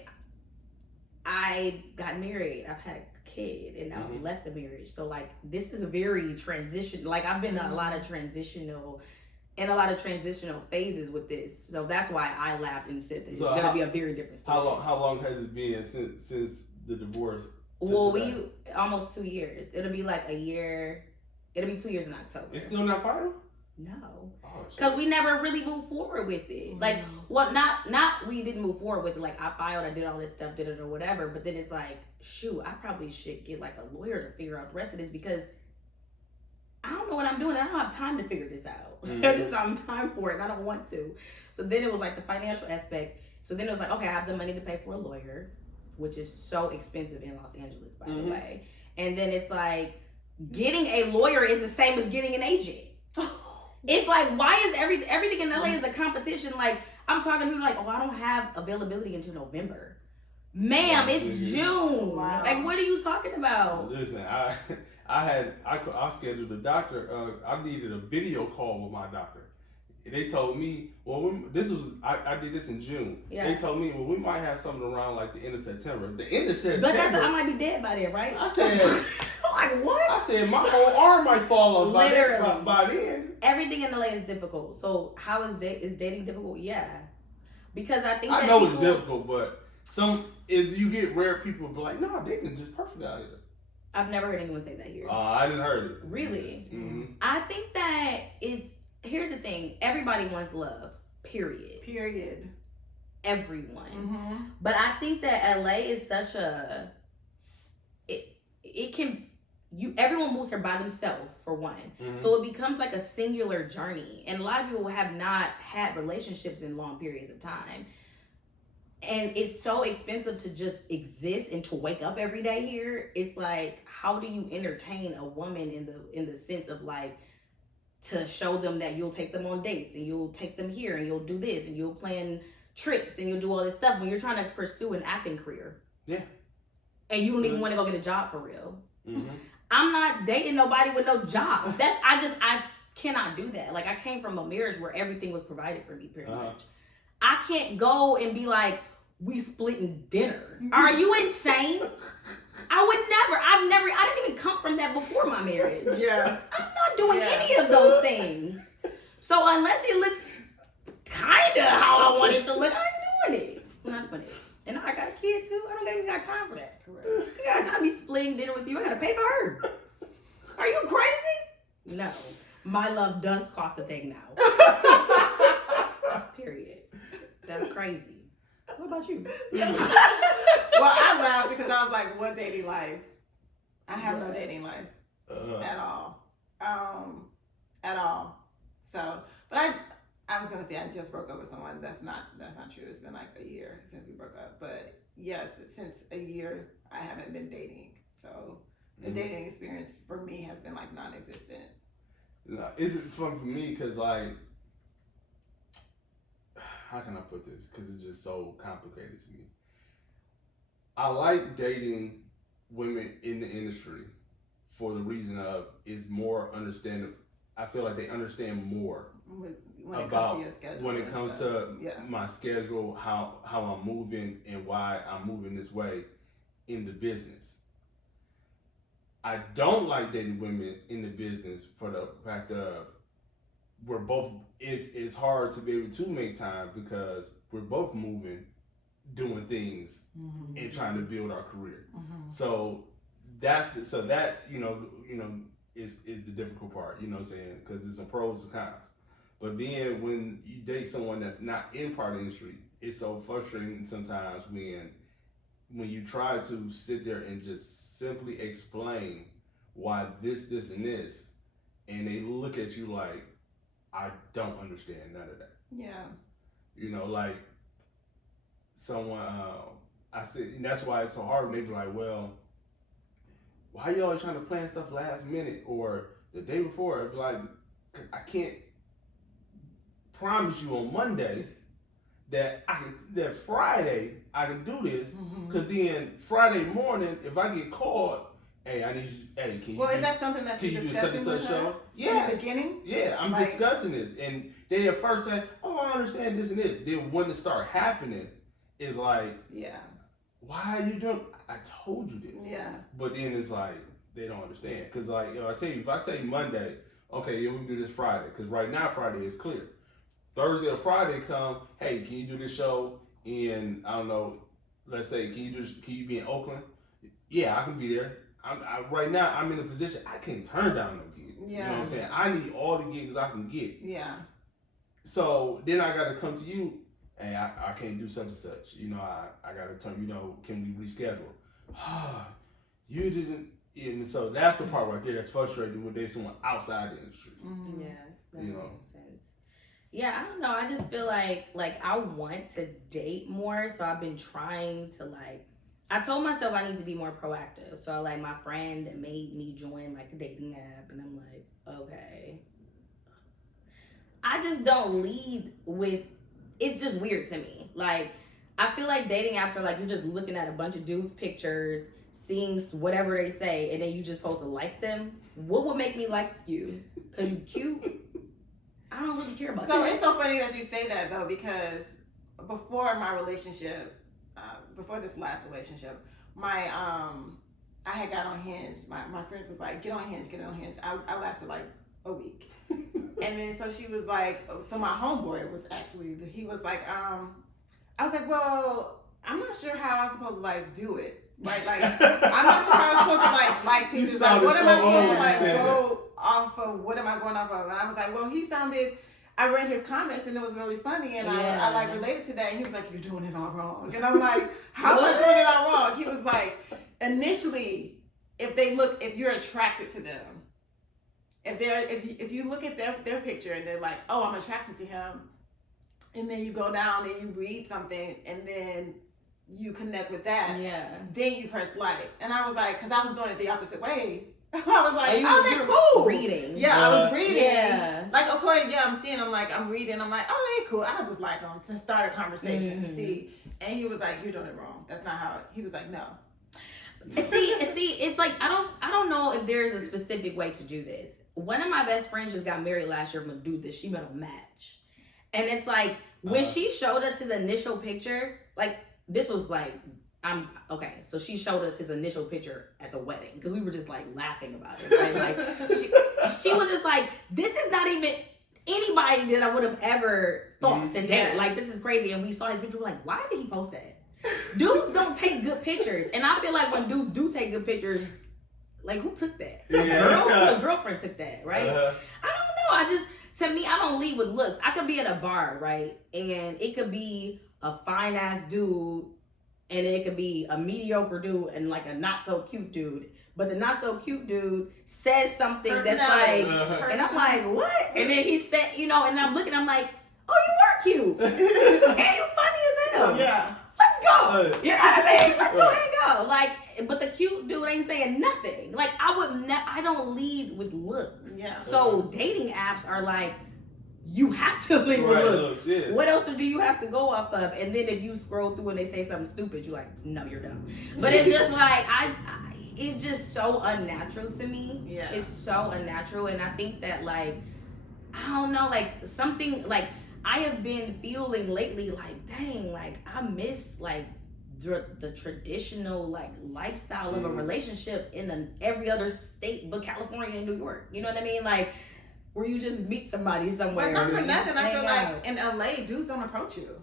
I got married. I've had a kid, and now I've left the marriage. So like this is a very transition. Like I've been in a lot of transitional phases with this. So that's why I laughed and said this. So it's gonna be a very different story. How long has it been since the divorce? Well, we almost 2 years. It'll be like a year. It'll be 2 years in October. It's still not final? No, because we never really moved forward with it. Like, well, not we didn't move forward with it. Like, I filed, I did all this stuff, did it or whatever. But then it's like, shoot, I probably should get like a lawyer to figure out the rest of this because I don't know what I'm doing. I don't have time to figure this out. I just don't have time for it, and I don't want to. So then it was like the financial aspect. So then it was like, okay, I have the money to pay for a lawyer, which is so expensive in Los Angeles, by the way. And then it's like getting a lawyer is the same as getting an agent. It's like, why is everything in LA is a competition? Like, I'm talking to people like, oh, I don't have availability until November. Ma'am, it's June. Wow. Like, what are you talking about? Listen, I scheduled a doctor. I needed a video call with my doctor. They told me, I did this in June. Yeah. They told me, well, we might have something around like the end of September. The end of September. But I might be dead by then, right? I said, like what? I said my whole arm might fall off by then. Everything in LA is difficult. So how is dating difficult? Yeah, because I think I know it's difficult, but you get rare people be like, no, dating is just perfect out here. I've never heard anyone say that here. I didn't heard it. Really? I think that here's the thing. Everybody wants love. Period. Everyone. But I think that LA is such a everyone moves here by themselves for one. So it becomes like a singular journey. And a lot of people have not had relationships in long periods of time. And it's so expensive to just exist and to wake up every day here. It's like, how do you entertain a woman in the sense of like, to show them that you'll take them on dates and you'll take them here and you'll do this and you'll plan trips and you'll do all this stuff when you're trying to pursue an acting career. Yeah. And you don't even want to go get a job for real. I'm not dating nobody with no job. I cannot do that. Like I came from a marriage where everything was provided for me pretty much. I can't go and be like, we splitting dinner. Are you insane? I didn't even come from that before my marriage. Yeah. I'm not doing any of those things. So unless it looks kind of how I want it to look, I ain't doing it. I'm not doing it. And I got a kid too. I don't even got time for that. Correct. I got time to be splitting dinner with you. I gotta pay for her. Are you crazy? No. My love does cost a thing now. Period. That's crazy. What about you? Well, I laugh because I was like, what dating life? I have no dating life at all. At all. So, but I was gonna say I just broke up with someone. That's not true. It's been like a year since we broke up. But yes, since a year I haven't been dating. So the dating experience for me has been like non-existent. No, it's fun for me because like, how can I put this? Because it's just so complicated to me. I like dating women in the industry for the reason of is more understanding. I feel like they understand more when it about comes to your schedule. when it comes to my schedule, how I'm moving, and why I'm moving this way in the business. I don't like dating women in the business for the fact of we're both. It's hard to be able to make time because we're both moving, doing things, and trying to build our career. So that is the difficult part. You know what I'm saying? Because it's a pros and cons. But then when you date someone that's not in part of the industry, it's so frustrating sometimes when you try to sit there and just simply explain why this, and this, and they look at you like, I don't understand none of that. Yeah. You know, like someone, I said, and that's why it's so hard when they be like, well, why are you always trying to plan stuff last minute or the day before? I'd be like, I can't promise you on Monday that Friday I can do this, because then Friday morning, if I get called, hey, I need you, hey, can you is that something that you discussing with her show? in the beginning? Yeah, I'm discussing this. And they at first say, oh, I understand this and this. Then when it start happening, it's like, why are you doing, I told you this. Yeah. But then it's like, they don't understand. Because like, I tell you, if I say Monday, okay, we can do this Friday. Because right now Friday is clear. Thursday or Friday come, hey, can you do this show in, I don't know, let's say, can you be in Oakland? Yeah, I can be there. Right now, I'm in a position, I can't turn down no gigs. Yeah. You know what I'm saying? I need all the gigs I can get. Yeah. So then I got to come to you, and I can't do such and such. You know, I got to tell you, can we reschedule? You didn't. And so that's the part right there that's frustrating when there's someone outside the industry. Yeah, that you makes know. sense. Yeah, I don't know. I just feel like I want to date more, so I've been trying to I told myself I need to be more proactive. So like my friend made me join like a dating app, and I'm like, okay. I just don't lead with. It's just weird to me. Like I feel like dating apps are like you're just looking at a bunch of dudes' pictures, seeing whatever they say, and then you just supposed to like them. What would make me like you? Cause you cute. I don't really care about that. So it's so funny that you say that though, because before my relationship, before this last relationship, I had got on Hinge. My friends was like, get on Hinge. I lasted like a week. And then so she was like, so my homeboy was actually, he was like, I was like, well, I'm not sure how I'm supposed to like do it. Right? Like, I'm not sure how I'm supposed to like people. Like, what am I supposed to go off of? What am I going off of? And I was like, well, I read his comments and it was really funny, and I like related to that. And he was like, you're doing it all wrong. And I'm like, how am I doing it all wrong? He was like, initially, if you're attracted to them, if you look at their picture and they're like, oh, I'm attracted to him, and then you go down and you read something and then you connect with that, then you press like. And I was like, because I was doing it the opposite way. I was like, that's cool. Reading. Yeah, I was reading. Yeah. Like, of course, I'm seeing them, like, I'm reading. I'm like, oh, hey, cool. I'll just like them to start a conversation to see. And he was like, you're doing it wrong. That's not how, he was like, no. See, it's like, I don't know if there's a specific way to do this. One of my best friends just got married last year. I'm going to do this. She met on Match. And it's like, when she showed us his initial picture, like, this was like, so she showed us his initial picture at the wedding because we were just like laughing about it, right? Like she was just like, this is not even anybody that I would have ever thought to date. Like, this is crazy. And we saw his picture, we're like, why did he post that? Dudes don't take good pictures. And I feel like when dudes do take good pictures, like, who took that? A girlfriend took that, right? I don't know. To me, I don't lead with looks. I could be at a bar, right? And it could be a fine ass dude, and it could be a mediocre dude and like a not so cute dude. But the not so cute dude says something that's like, and I'm like, what? And then he said, and I'm looking, I'm like, oh, you are cute. And you funny as hell. Yeah. Let's go. You know what I mean? Let's go ahead and go. Like, but the cute dude ain't saying nothing. Like, I don't lead with looks. Yeah. So dating apps are like, you have to lead with looks. Yeah. What else do you have to go off of? And then if you scroll through and they say something stupid, you're like, no, you're dumb. But it's just like, it's just so unnatural to me. Yeah. It's so unnatural. And I think that, like, I don't know, like, something, like, I have been feeling lately, like, dang, like, I miss, like, the traditional, like, lifestyle of a relationship in every other state but California and New York. You know what I mean? Like, where you just meet somebody somewhere. But not for nothing, I feel like in LA, dudes don't approach you.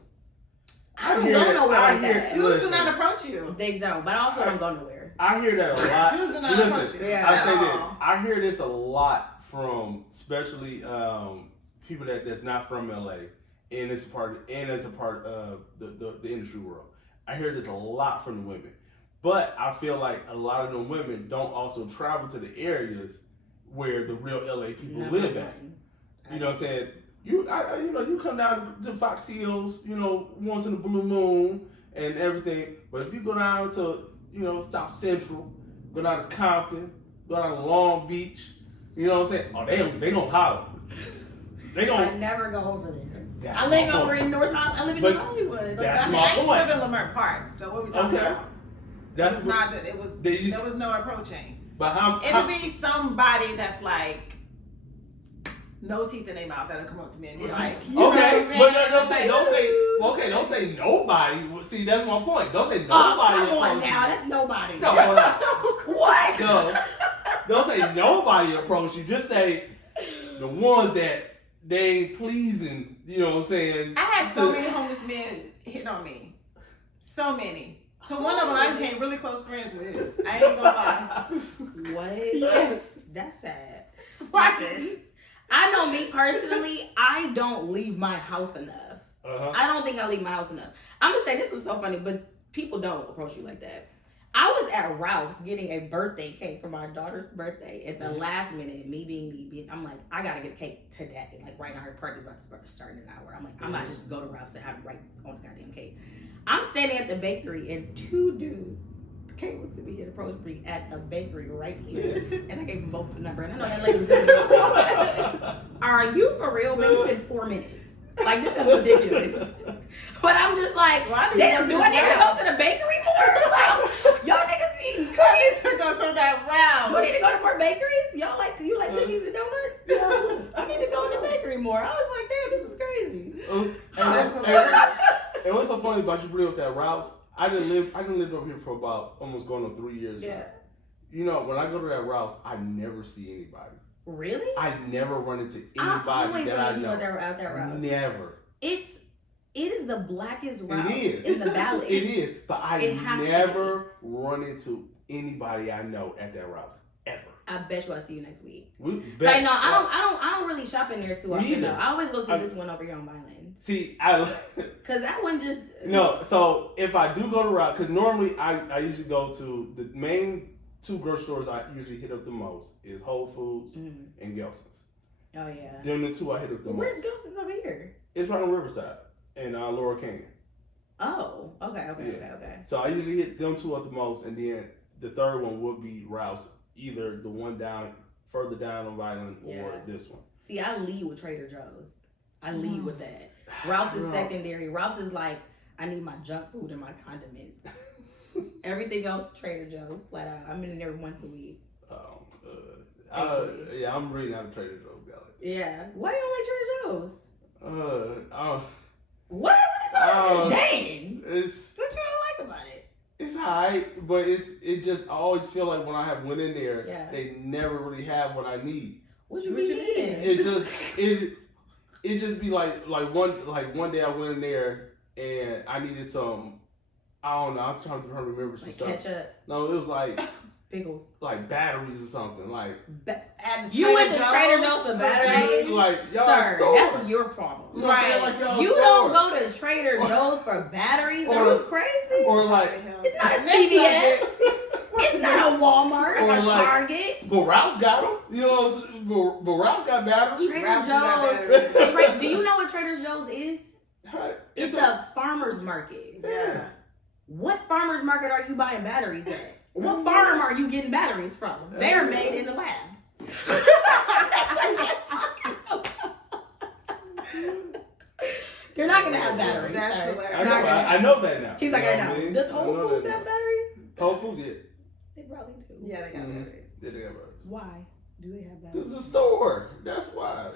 I don't go nowhere like that. Dudes do not approach you. They don't, but I also don't go nowhere. I hear that a lot. Dudes do not approach you. I say this. I hear this a lot from, especially people that's not from LA, and as a part of the industry world. I hear this a lot from the women, but I feel like a lot of the women don't also travel to the areas where the real LA people live at. You know what I'm saying? You come down to Fox Hills, once in a blue moon and everything. But if you go down to, South Central, go down to Compton, go down to Long Beach, you know what I'm saying? Oh, they gonna holler. I never go over there. I live over in North Hollywood. I live in Hollywood. That's my point. I live in Lamert Park. So what we talking about? There was no approaching. But it'll be somebody that's like no teeth in their mouth that'll come up to me and be like, okay, but don't say nobody. See, that's my point. Don't say nobody. Come on now, that's nobody. No, what? No, don't say nobody approach you. Just say the ones that they ain't pleasing. You know what I'm saying? I had so many homeless men hit on me, so many. So one of them I became really close friends with. I ain't gonna lie. What? Yes. That's sad. Right. I know me personally, I don't leave my house enough. I don't think I leave my house enough. I'm gonna say this was so funny, but people don't approach you like that. I was at Ralph's getting a birthday cake for my daughter's birthday. At the last minute, me being, I'm like, I gotta get a cake today. Like right now, her party's about to start in an hour. I'm like, I'm not just go to Ralph's to have it right on the goddamn cake. I'm standing at the bakery and two dudes came up to me and approached me at the bakery right here. And I gave them both the number. And I know that lady was like, are you for real? Man, it's been 4 minutes. Like, this is ridiculous. But I'm just like, damn, do I need to go to the bakery more? Like, y'all niggas be eating cookies. to go to that round. Do I need to go to more bakeries? You like cookies and donuts? Yeah. I need to go to the bakery more. I was like, damn, this is crazy. And what's so funny about you bring up that Ralph's? I didn't live over here for about almost going on 3 years now. When I go to that Ralph's, I never see anybody. Really? I never run into anybody that I know. Out that Ralph's. Never. It is the blackest Ralph's in the valley. It is, but I never run into anybody I know at that Ralph's ever. I bet you I'll see you next week. I don't really shop in there too often though. I always go see this one over here on Vineland. See, cause that one just So if I do go to Ralph's, because normally I usually go to the main two grocery stores I usually hit up the most is Whole Foods and Gelson's. Oh yeah. Them the two I hit up the most. Where's Gelson's over here? It's right on Riverside in Laurel Canyon. Oh, okay. So I usually hit them two up the most, and then the third one would be Ralph's, either the one further down on Vineland or this one. See, I lead with Trader Joe's. I lead with that. Ralph's is secondary. Ralph's is like, I need my junk food and my condiments. Everything else, Trader Joe's, flat out. I'm in there once a week. I'm really not a Trader Joe's guy. Yeah. Why you don't like Trader Joe's? What? What is all this disdain? It's what's wrong about it. It's alright, but it just I always feel like when I have went in there, Yeah. they never really have what I need. What you mean? It just be like one day I went in there and I needed some. I don't know. I'm trying to remember some Like stuff. ketchup. No, it was like Pickles. like batteries or something. Like You went to Trader Joe's for batteries? like y'all Sir, store. that's your problem. You know what I'm saying? Right. Like y'all You store. don't go to Trader Joe's for batteries? Are you crazy? Or like It's not a CVS. It's not a Walmart or Or like- Target. but Ralph's got them. You know what I'm saying? But Ralph's got batteries. Trader Ralph's got Joe's. Do you know what Trader Joe's is? It's It's a farmer's market. yeah. What farmer's market are you buying batteries at? What farm are you getting batteries from? They're made in the lab. They're not gonna have batteries. That's sir. hilarious. I know that now. He's like, You I what know. mean? Does I Whole know Foods that have now. batteries? Whole Foods, yeah. They probably do. Yeah, they got batteries. Yeah, they got batteries. Why do they have This batteries? is a store. That's why.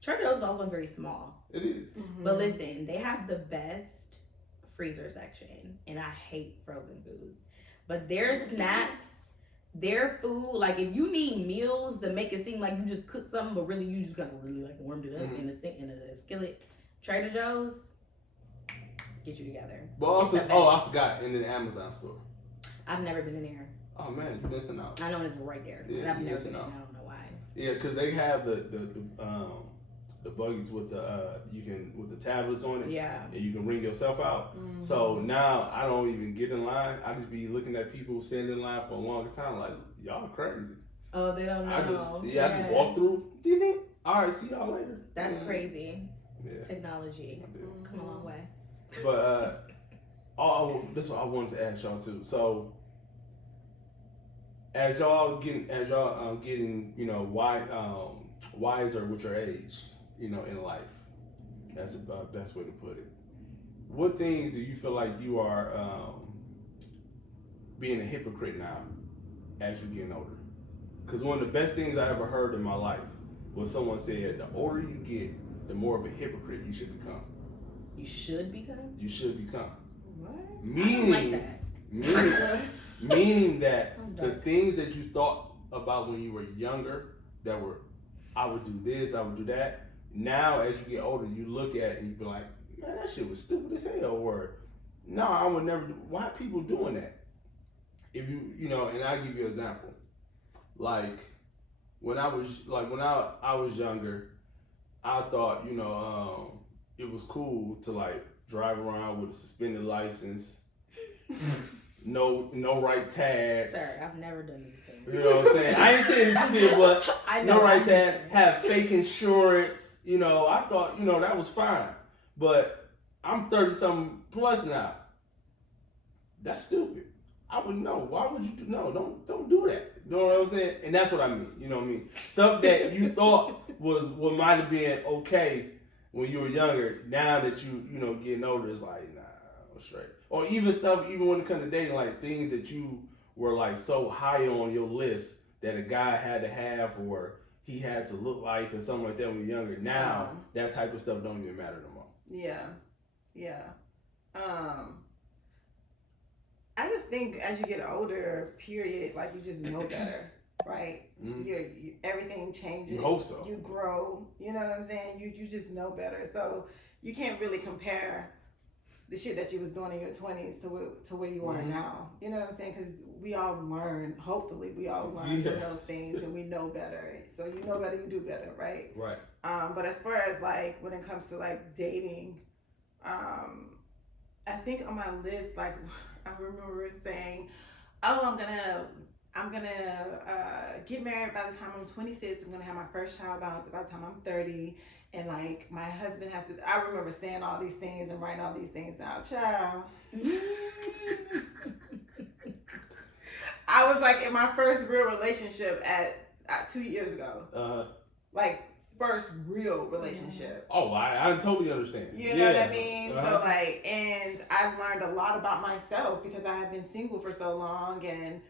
Trader Joe's is also very small. It is. But listen, they have the best freezer section, and I hate frozen foods. But their snacks, their food, like if you need meals that make it seem like you just cook something, but really you just gotta really like warmed it up in a skillet. Trader Joe's, get you together. But also, It's the I best. forgot, in the Amazon store. I've never been in there. Oh man, you're missing out. I know it's right there. Yeah, but I've you're never missing been in. out. I don't know why. Yeah, because they have the buggies with the with the tablets on it. Yeah. And you can ring yourself out. So now I don't even get in line. I just be looking at people standing in line for a longer time, like y'all crazy. Oh, they don't know. I just walk through. Ding. All right, see y'all later. That's crazy. Yeah. I Technology. do. Come a long way. But this is what I wanted to ask y'all too. So as y'all getting wiser with your age, in life. That's about the best way to put it. What things do you feel like you are being a hypocrite now as you're getting older? Because one of the best things I ever heard in my life was someone said, the older you get, the more of a hypocrite you should become. You should become? You should become. What? Meaning, I don't like that. meaning that Sounds the dark. things that you thought about when you were younger, that were, I would do this, I would do that. Now, as you get older, you look at it and you be like, man, that shit was stupid as hell. Or, no, I would never do. Why are people doing that? If and I'll give you an example. Like, when I was younger, I thought, it was cool to like drive around with a suspended license, no right tags. Sir, I've never done these things. You know what I'm saying? I ain't saying that you did, but I know, no right I'm tags, just saying. have fake insurance. I thought, that was fine. But I'm 30-something plus now. That's stupid. I wouldn't know. Why would you do? No, don't do that. You know what I'm saying? And that's what I mean. You know what I mean? Stuff that you thought was what might have been okay when you were younger. Now that you getting older, it's like, nah, I'm straight. Or even stuff, even when it comes to dating, like things that you were like so high on your list that a guy had to have or he had to look like or something like that when you're younger. Now that type of stuff don't even matter no more. Yeah. I just think as you get older, period, like you just know better, right? Mm-hmm. Everything changes. You hope so. You grow. You know what I'm saying? You just know better. So you can't really compare the shit that you was doing in your 20s to where you are now. You know what I'm saying? Because we all learn. Hopefully, we all learn from those things, and we know better. So you know better, you do better, right? Right. But as far as like when it comes to like dating, I think on my list, like I remember saying, "Oh, I'm gonna get married by the time I'm 26. I'm gonna have my first child by the time I'm 30, and like my husband has to." I remember saying all these things and writing all these things down. Child, I was like in my first real relationship at 2 years ago. Like. First real relationship. Oh, I totally understand. You know what I mean? So like, and I've learned a lot about myself because I have been single for so long and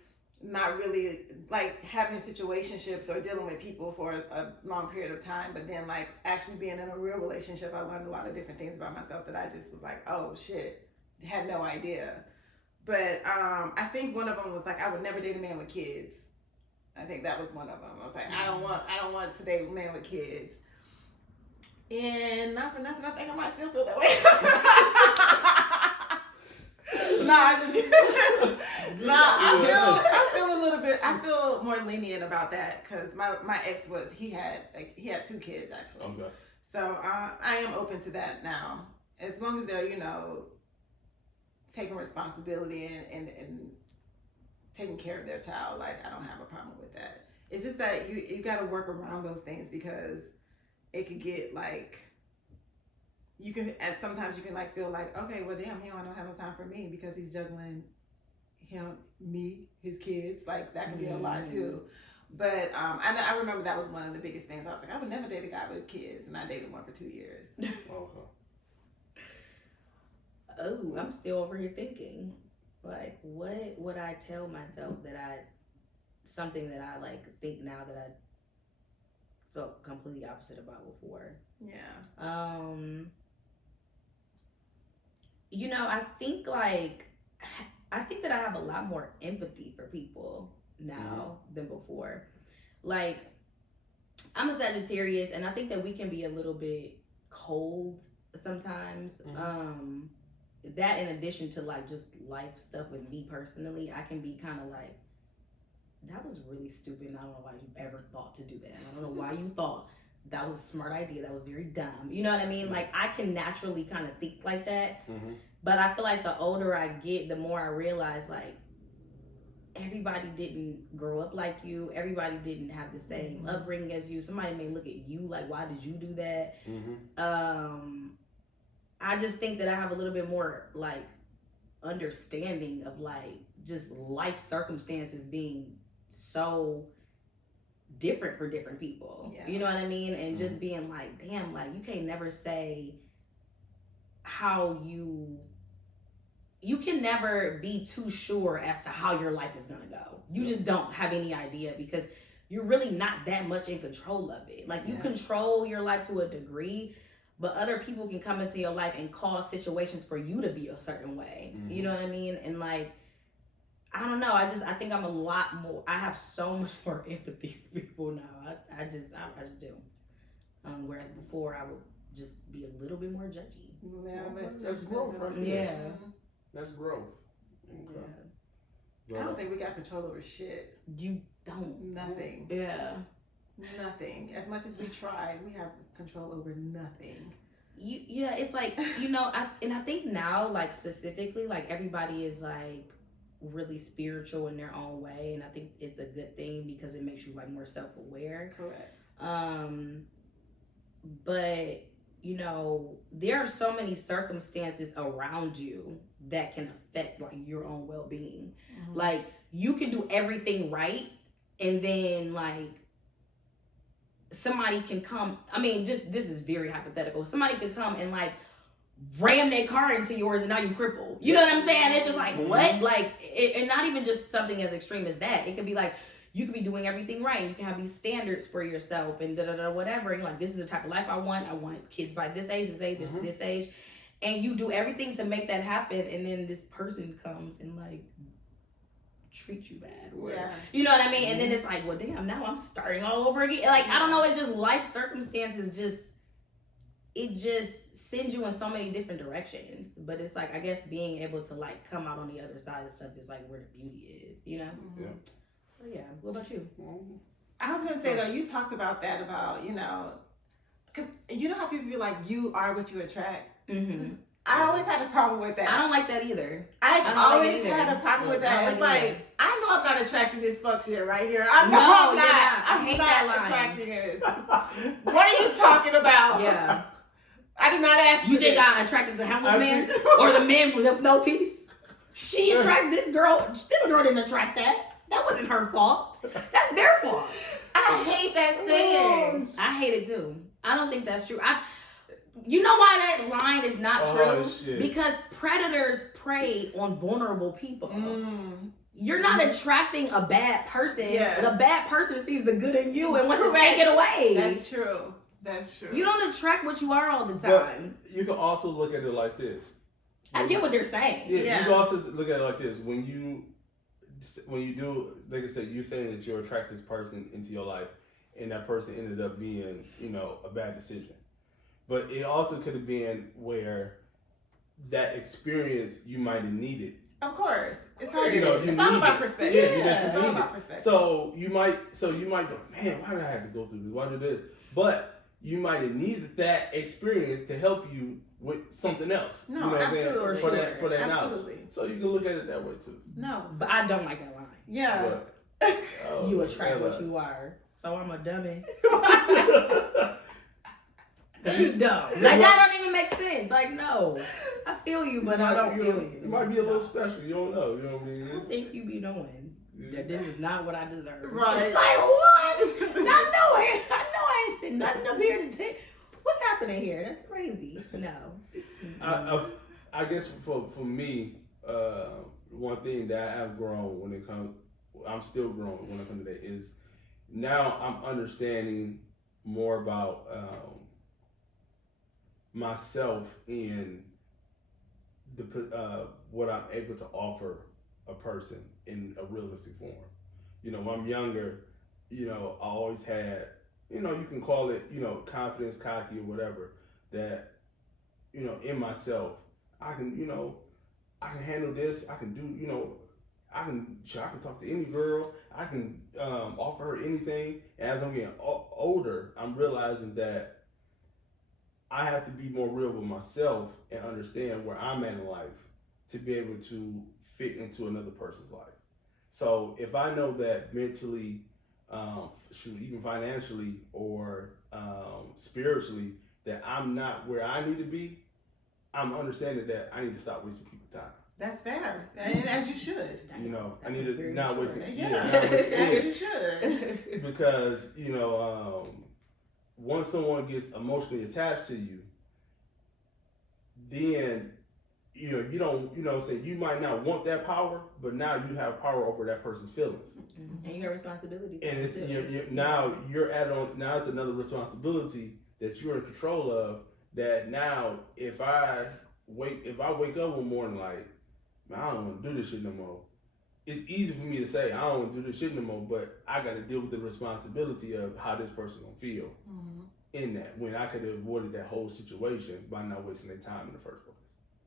not really like having situationships or dealing with people for a long period of time. But then like actually being in a real relationship, I learned a lot of different things about myself that I just was like, oh shit, had no idea. But I think one of them was like, I would never date a man with kids. I think that was one of them. I was like, I don't want to date a man with kids. And not for nothing, I think I might still feel that way. I feel a little bit. I feel more lenient about that because my ex he had 2 kids actually. Okay. So I am open to that now, as long as they're taking responsibility and taking care of their child. Like, I don't have a problem with that. It's just that you got to work around those things because it could get like, sometimes you can like feel like, okay, well damn, he don't have no time for me because he's juggling his kids. Like, that can be a lot too. But I remember that was one of the biggest things. I was like, I would never date a guy with kids, and I dated one for 2 years. Okay. Oh, I'm still over here thinking, like, what would I tell myself something that I like think now that I felt completely opposite about before? Yeah. I think that I have a lot more empathy for people now than before. Like, I'm a Sagittarius, and I think that we can be a little bit cold sometimes. That in addition to like just life stuff with me personally, I can be kind of like, that was really stupid, and I don't know why you ever thought to do that. I don't know why you thought that was a smart idea. That was very dumb. You know what I mean? Like, I can naturally kind of think like that. But I feel like the older I get, the more I realize, like, everybody didn't grow up like you. Everybody didn't have the same upbringing as you. Somebody may look at you like, why did you do that? I just think that I have a little bit more, like, understanding of, like, just life circumstances being so different for different people. Yeah. You know what I mean? And just being like, damn, like, you can't never say how you can never be too sure as to how your life is gonna go. You just don't have any idea because you're really not that much in control of it. Like, you control your life to a degree, but other people can come into your life and cause situations for you to be a certain way. You know what I mean? And like, I don't know. I think I'm a lot more. I have so much more empathy for people now. I just do. Whereas before, I would just be a little bit more judgy. Yeah, that's growth, right? Yeah. That's growth. Okay. Yeah. I don't think we got control over shit. You don't. Nothing. Yeah. Nothing. As much as we try, we have control over nothing. Yeah, it's like, I think now, like, specifically, like, everybody is like really spiritual in their own way, and I think it's a good thing because it makes you like more self-aware. Correct. But there are so many circumstances around you that can affect like your own well-being. Like, you can do everything right, and then like somebody can come, I mean, just, this is very hypothetical, somebody could come and like ram their car into yours and now you cripple. You know what I'm saying? It's just like, what? Like, and not even just something as extreme as that. It could be like, you could be doing everything right. You can have these standards for yourself and whatever. And like, this is the type of life I want. I want kids by this age, this age. And you do everything to make that happen. And then this person comes and like treat you bad. You know what I mean? And then it's like, well, damn, now I'm starting all over again. Like, I don't know. It just, life circumstances it just sends you in so many different directions. But it's like, I guess being able to like come out on the other side of stuff is like where the beauty is, Yeah. So yeah, what about you? I was gonna say though, you talked about that because you know how people be like, you are what you attract. I always had a problem with that. I don't like that either. I've always had a problem with that. It's like, I know I'm not attracting this fuck shit right here. I'm not. I'm not attracting this. What are you talking about? Yeah. I did not ask you. Think I attracted the homeless man or the man with no teeth? She attracted this girl. This girl didn't attract that. That wasn't her fault. That's their fault. I hate that saying. I hate it too. I don't think that's true. You know why that line is not true? Shit. Because predators prey on vulnerable people. You're not attracting a bad person. Yeah. The bad person sees the good in you and wants to take it away. That's true. You don't attract what you are all the time. But you can also look at it like this. I get what they're saying. Yeah, Yeah. you can also look at it like this: when you do, like I said, you're saying that you attract this person into your life, and that person ended up being, a bad decision. But it also could have been where that experience you might have needed. Of course, it's all, You know, it's all about perspective. Yeah, It's all about perspective. So you might be like, man, why did I have to go through this? Why did this? But you might have needed that experience to help you with something else. No, you know what absolutely. I'm saying? For that Absolutely. knowledge. So you can look at it that way too. No, But I don't like that line. yeah. Oh, You attract what you are. So I'm a dummy. You dumb. Like, that don't even make sense. Like, no. I feel you, but I don't feel you. You might be a little special. You don't know. You know what I mean? I don't think you be knowing that this is not what I deserve. Right. Like, what? I know I ain't said nothing up here today. What's happening here? That's crazy. No. I guess for me, one thing that I have grown when it comes, I'm still growing when it comes to that, is now I'm understanding more about myself in the what I'm able to offer a person in a realistic form. When I'm younger, I always had, you can call it, confidence, cocky, or whatever, that, in myself, I can handle this. I can do, I can talk to any girl. I can offer her anything. As I'm getting older, I'm realizing that I have to be more real with myself and understand where I'm at in life to be able to fit into another person's life. So if I know that mentally, even financially or spiritually, that I'm not where I need to be, I'm understanding that I need to stop wasting people's time. That's fair, and as you should. I need to not waste it. Yeah, not waste it. as you should. Because once someone gets emotionally attached to you, then you don't, say you might not want that power, but now you have power over that person's feelings, and you got responsibility. and it's now it's another responsibility that you're in control of. That now if I wake up one morning like, man, I don't want to do this shit no more, it's easy for me to say I don't want to do this shit no more, but I got to deal with the responsibility of how this person gonna feel in that, when I could have avoided that whole situation by not wasting their time in the first place.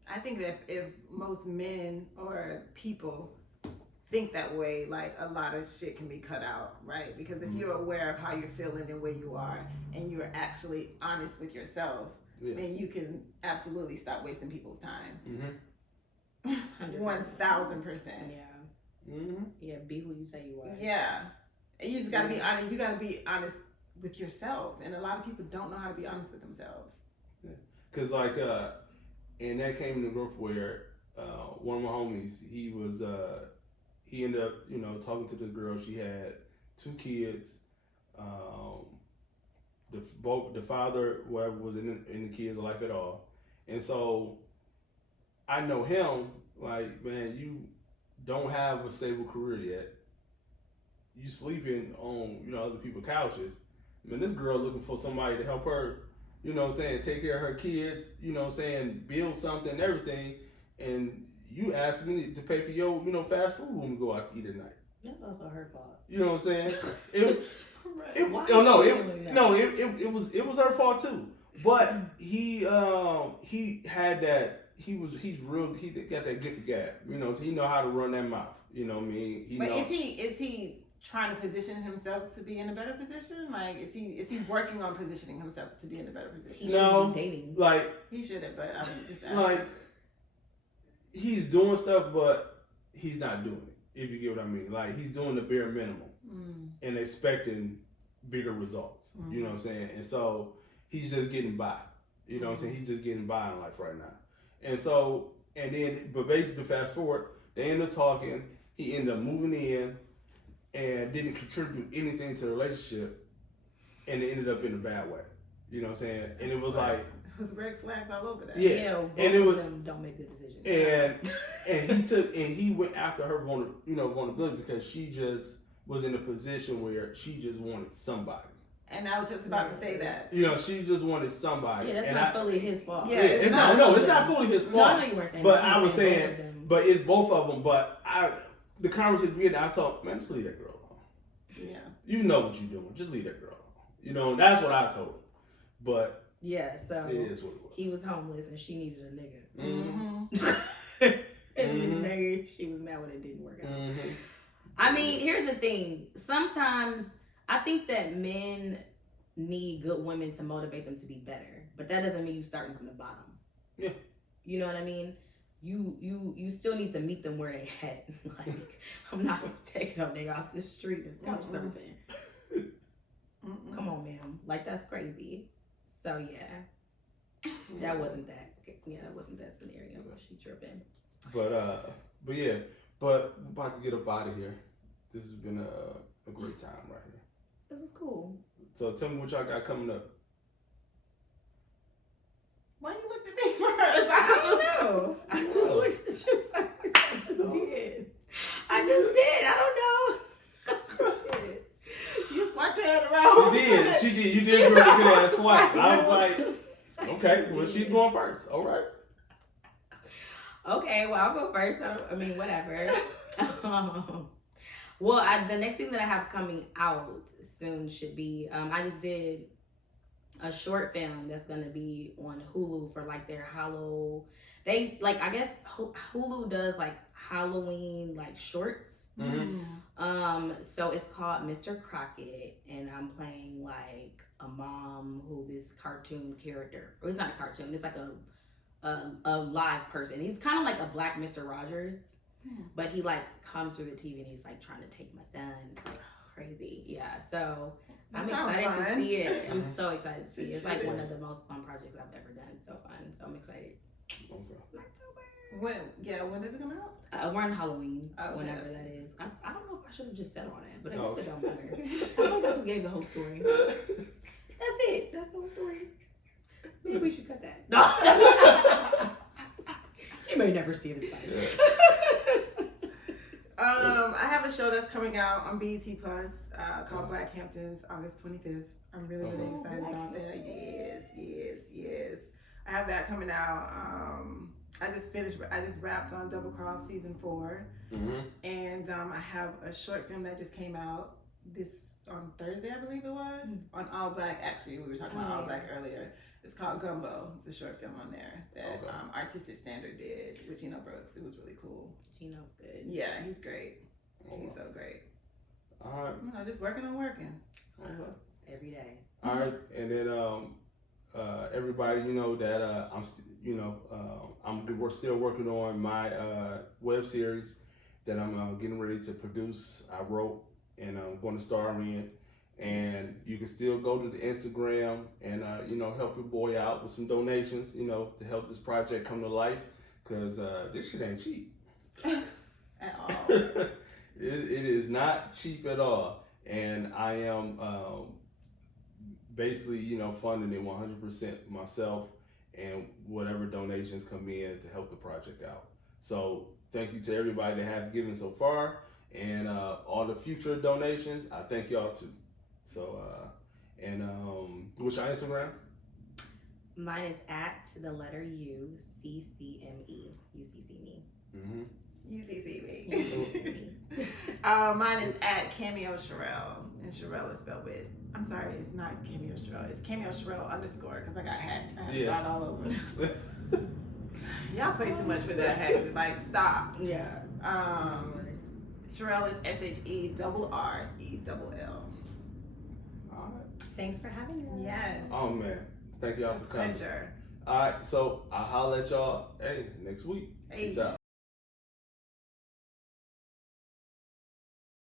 I think that if most men or people think that way, like, a lot of shit can be cut out, right? Because if you're aware of how you're feeling and where you are, and you're actually honest with yourself, then you can absolutely stop wasting people's time. 1000%. Yeah. Yeah, be who you say you are. Yeah. And you just gotta be honest. You gotta be honest with yourself. And a lot of people don't know how to be honest with themselves. Yeah. Cause and that came in a group where one of my homies, he ended up, talking to the girl. She had 2 kids. The father, whoever, was in the kids' life at all. And so I know him, like, man, you don't have a stable career yet. You sleeping on, other people's couches. I mean, this girl looking for somebody to help her, take care of her kids, build something and everything. And you ask me to pay for your, fast food when we go out to eat at night. That's also her fault. You know what I'm saying? It was her fault too. But he had that. He's real. He got that gift of gab. So he know how to run that mouth. You know what I mean? Is he trying to position himself to be in a better position? Like, is he working on positioning himself to be in a better position? He should be dating. Like, he shouldn't, but I'm just asking. Like, he's doing stuff, but he's not doing it. If you get what I mean, like, he's doing the bare minimum and expecting bigger results. You know what I'm saying? And so he's just getting by. You know what I'm saying? He's just getting by in life right now. And so, but basically, fast forward, they end up talking. He ended up moving in and didn't contribute anything to the relationship, and it ended up in a bad way. You know what I'm saying? And it was like, it was red flags all over that. Yeah, both and it was, of them don't make good decisions. And he went after her vulnerability because she just was in a position where she just wanted somebody. And I was just about to say that. You know, she just wanted somebody. Yeah, that's not fully his fault. Yeah, it's not fully his fault. No, I know you weren't saying but that. I was saying, both of them. but it's both of them. But the conversation we had, I told, man, just leave that girl alone. Yeah. You know what you're doing. Just leave that girl alone. You know, and that's what I told him. But yeah, so it is what it was. he was homeless and she needed a nigga. Mm-hmm. And nigga, she was mad when it didn't work out. Mm-hmm. I mean, here's the thing. Sometimes I think that men need good women to motivate them to be better, but that doesn't mean you starting from the bottom. Yeah. You know what I mean? You still need to meet them where they at. Like, I'm not taking no nigga off the street that's couch surfing. Come on, ma'am. Like, that's crazy. So yeah, that wasn't that. Yeah, that wasn't that scenario. She tripping. But yeah, but we're about to get up out of here. This has been a great time right here. This is cool. So tell me what y'all got coming up. Why you looked at me first? I don't know. I just looked at you first. I just did. I don't know. You swiped her head around. She did. You did really good at swipe. I was like, okay, well, she's going first. All right. Okay, well, I'll go first. I mean, whatever. Well, the next thing that I have coming out soon should be, I just did a short film that's going to be on Hulu for like their I guess Hulu does like Halloween like shorts. Mm-hmm. So it's called Mr. Crockett, and I'm playing like a mom who this cartoon character, or it's not a cartoon, it's like a live person. He's kind of like a black Mr. Rogers, but he like comes through the TV and he's like trying to take my son. It's like crazy. Yeah, so I'm excited to see it. I'm so excited to see it. It's like one of the most fun projects I've ever done. So fun. So I'm excited. Okay. When does it come out? We're on Halloween, whenever that is. I don't know if I should have just said all that, but I guess it don't matter. I think I just gave the whole story. That's it. That's the whole story. Maybe we should cut that. No. You may never see it. It's fine. I have a show that's coming out on BET Plus called Black Hamptons, August 25th. I'm really excited about that. Yes. I have that coming out. I just wrapped on Double Cross season 4. And I have a short film that just came out on Thursday, I believe it was, on All Black. Actually, we were talking about All Black earlier. It's called Gumbo. It's a short film on there that Artistic Standard did with Gino Brooks. It was really cool. Gino's good. Yeah, he's great. He's so great. All right. You know, just working on working. Every day. All right, and then everybody, you know that we're still working on my web series that I'm getting ready to produce. I wrote and I'm going to star in. And you can still go to the Instagram and help your boy out with some donations, to help this project come to life, because this shit ain't cheap. At all. It is not cheap at all. And I am basically, funding it 100% myself, and whatever donations come in to help the project out. So thank you to everybody that have given so far, and all the future donations, I thank y'all too. So, what's your Instagram? Mine is at the letter U, CCME. UCC me. UCC me. Mine is at Cameo Sherelle, and Sherelle is spelled with, I'm sorry, it's not Cameo Sherelle, it's Cameo Sherelle _ because I got hacked. I had to start all over. Y'all play too much with that hack. Like, stop. Yeah. Sherelle is SHERRELL. Thanks for having us. Yes. Oh man, thank y'all for coming. Pleasure. All right, so I'll holler at y'all next week. Peace out.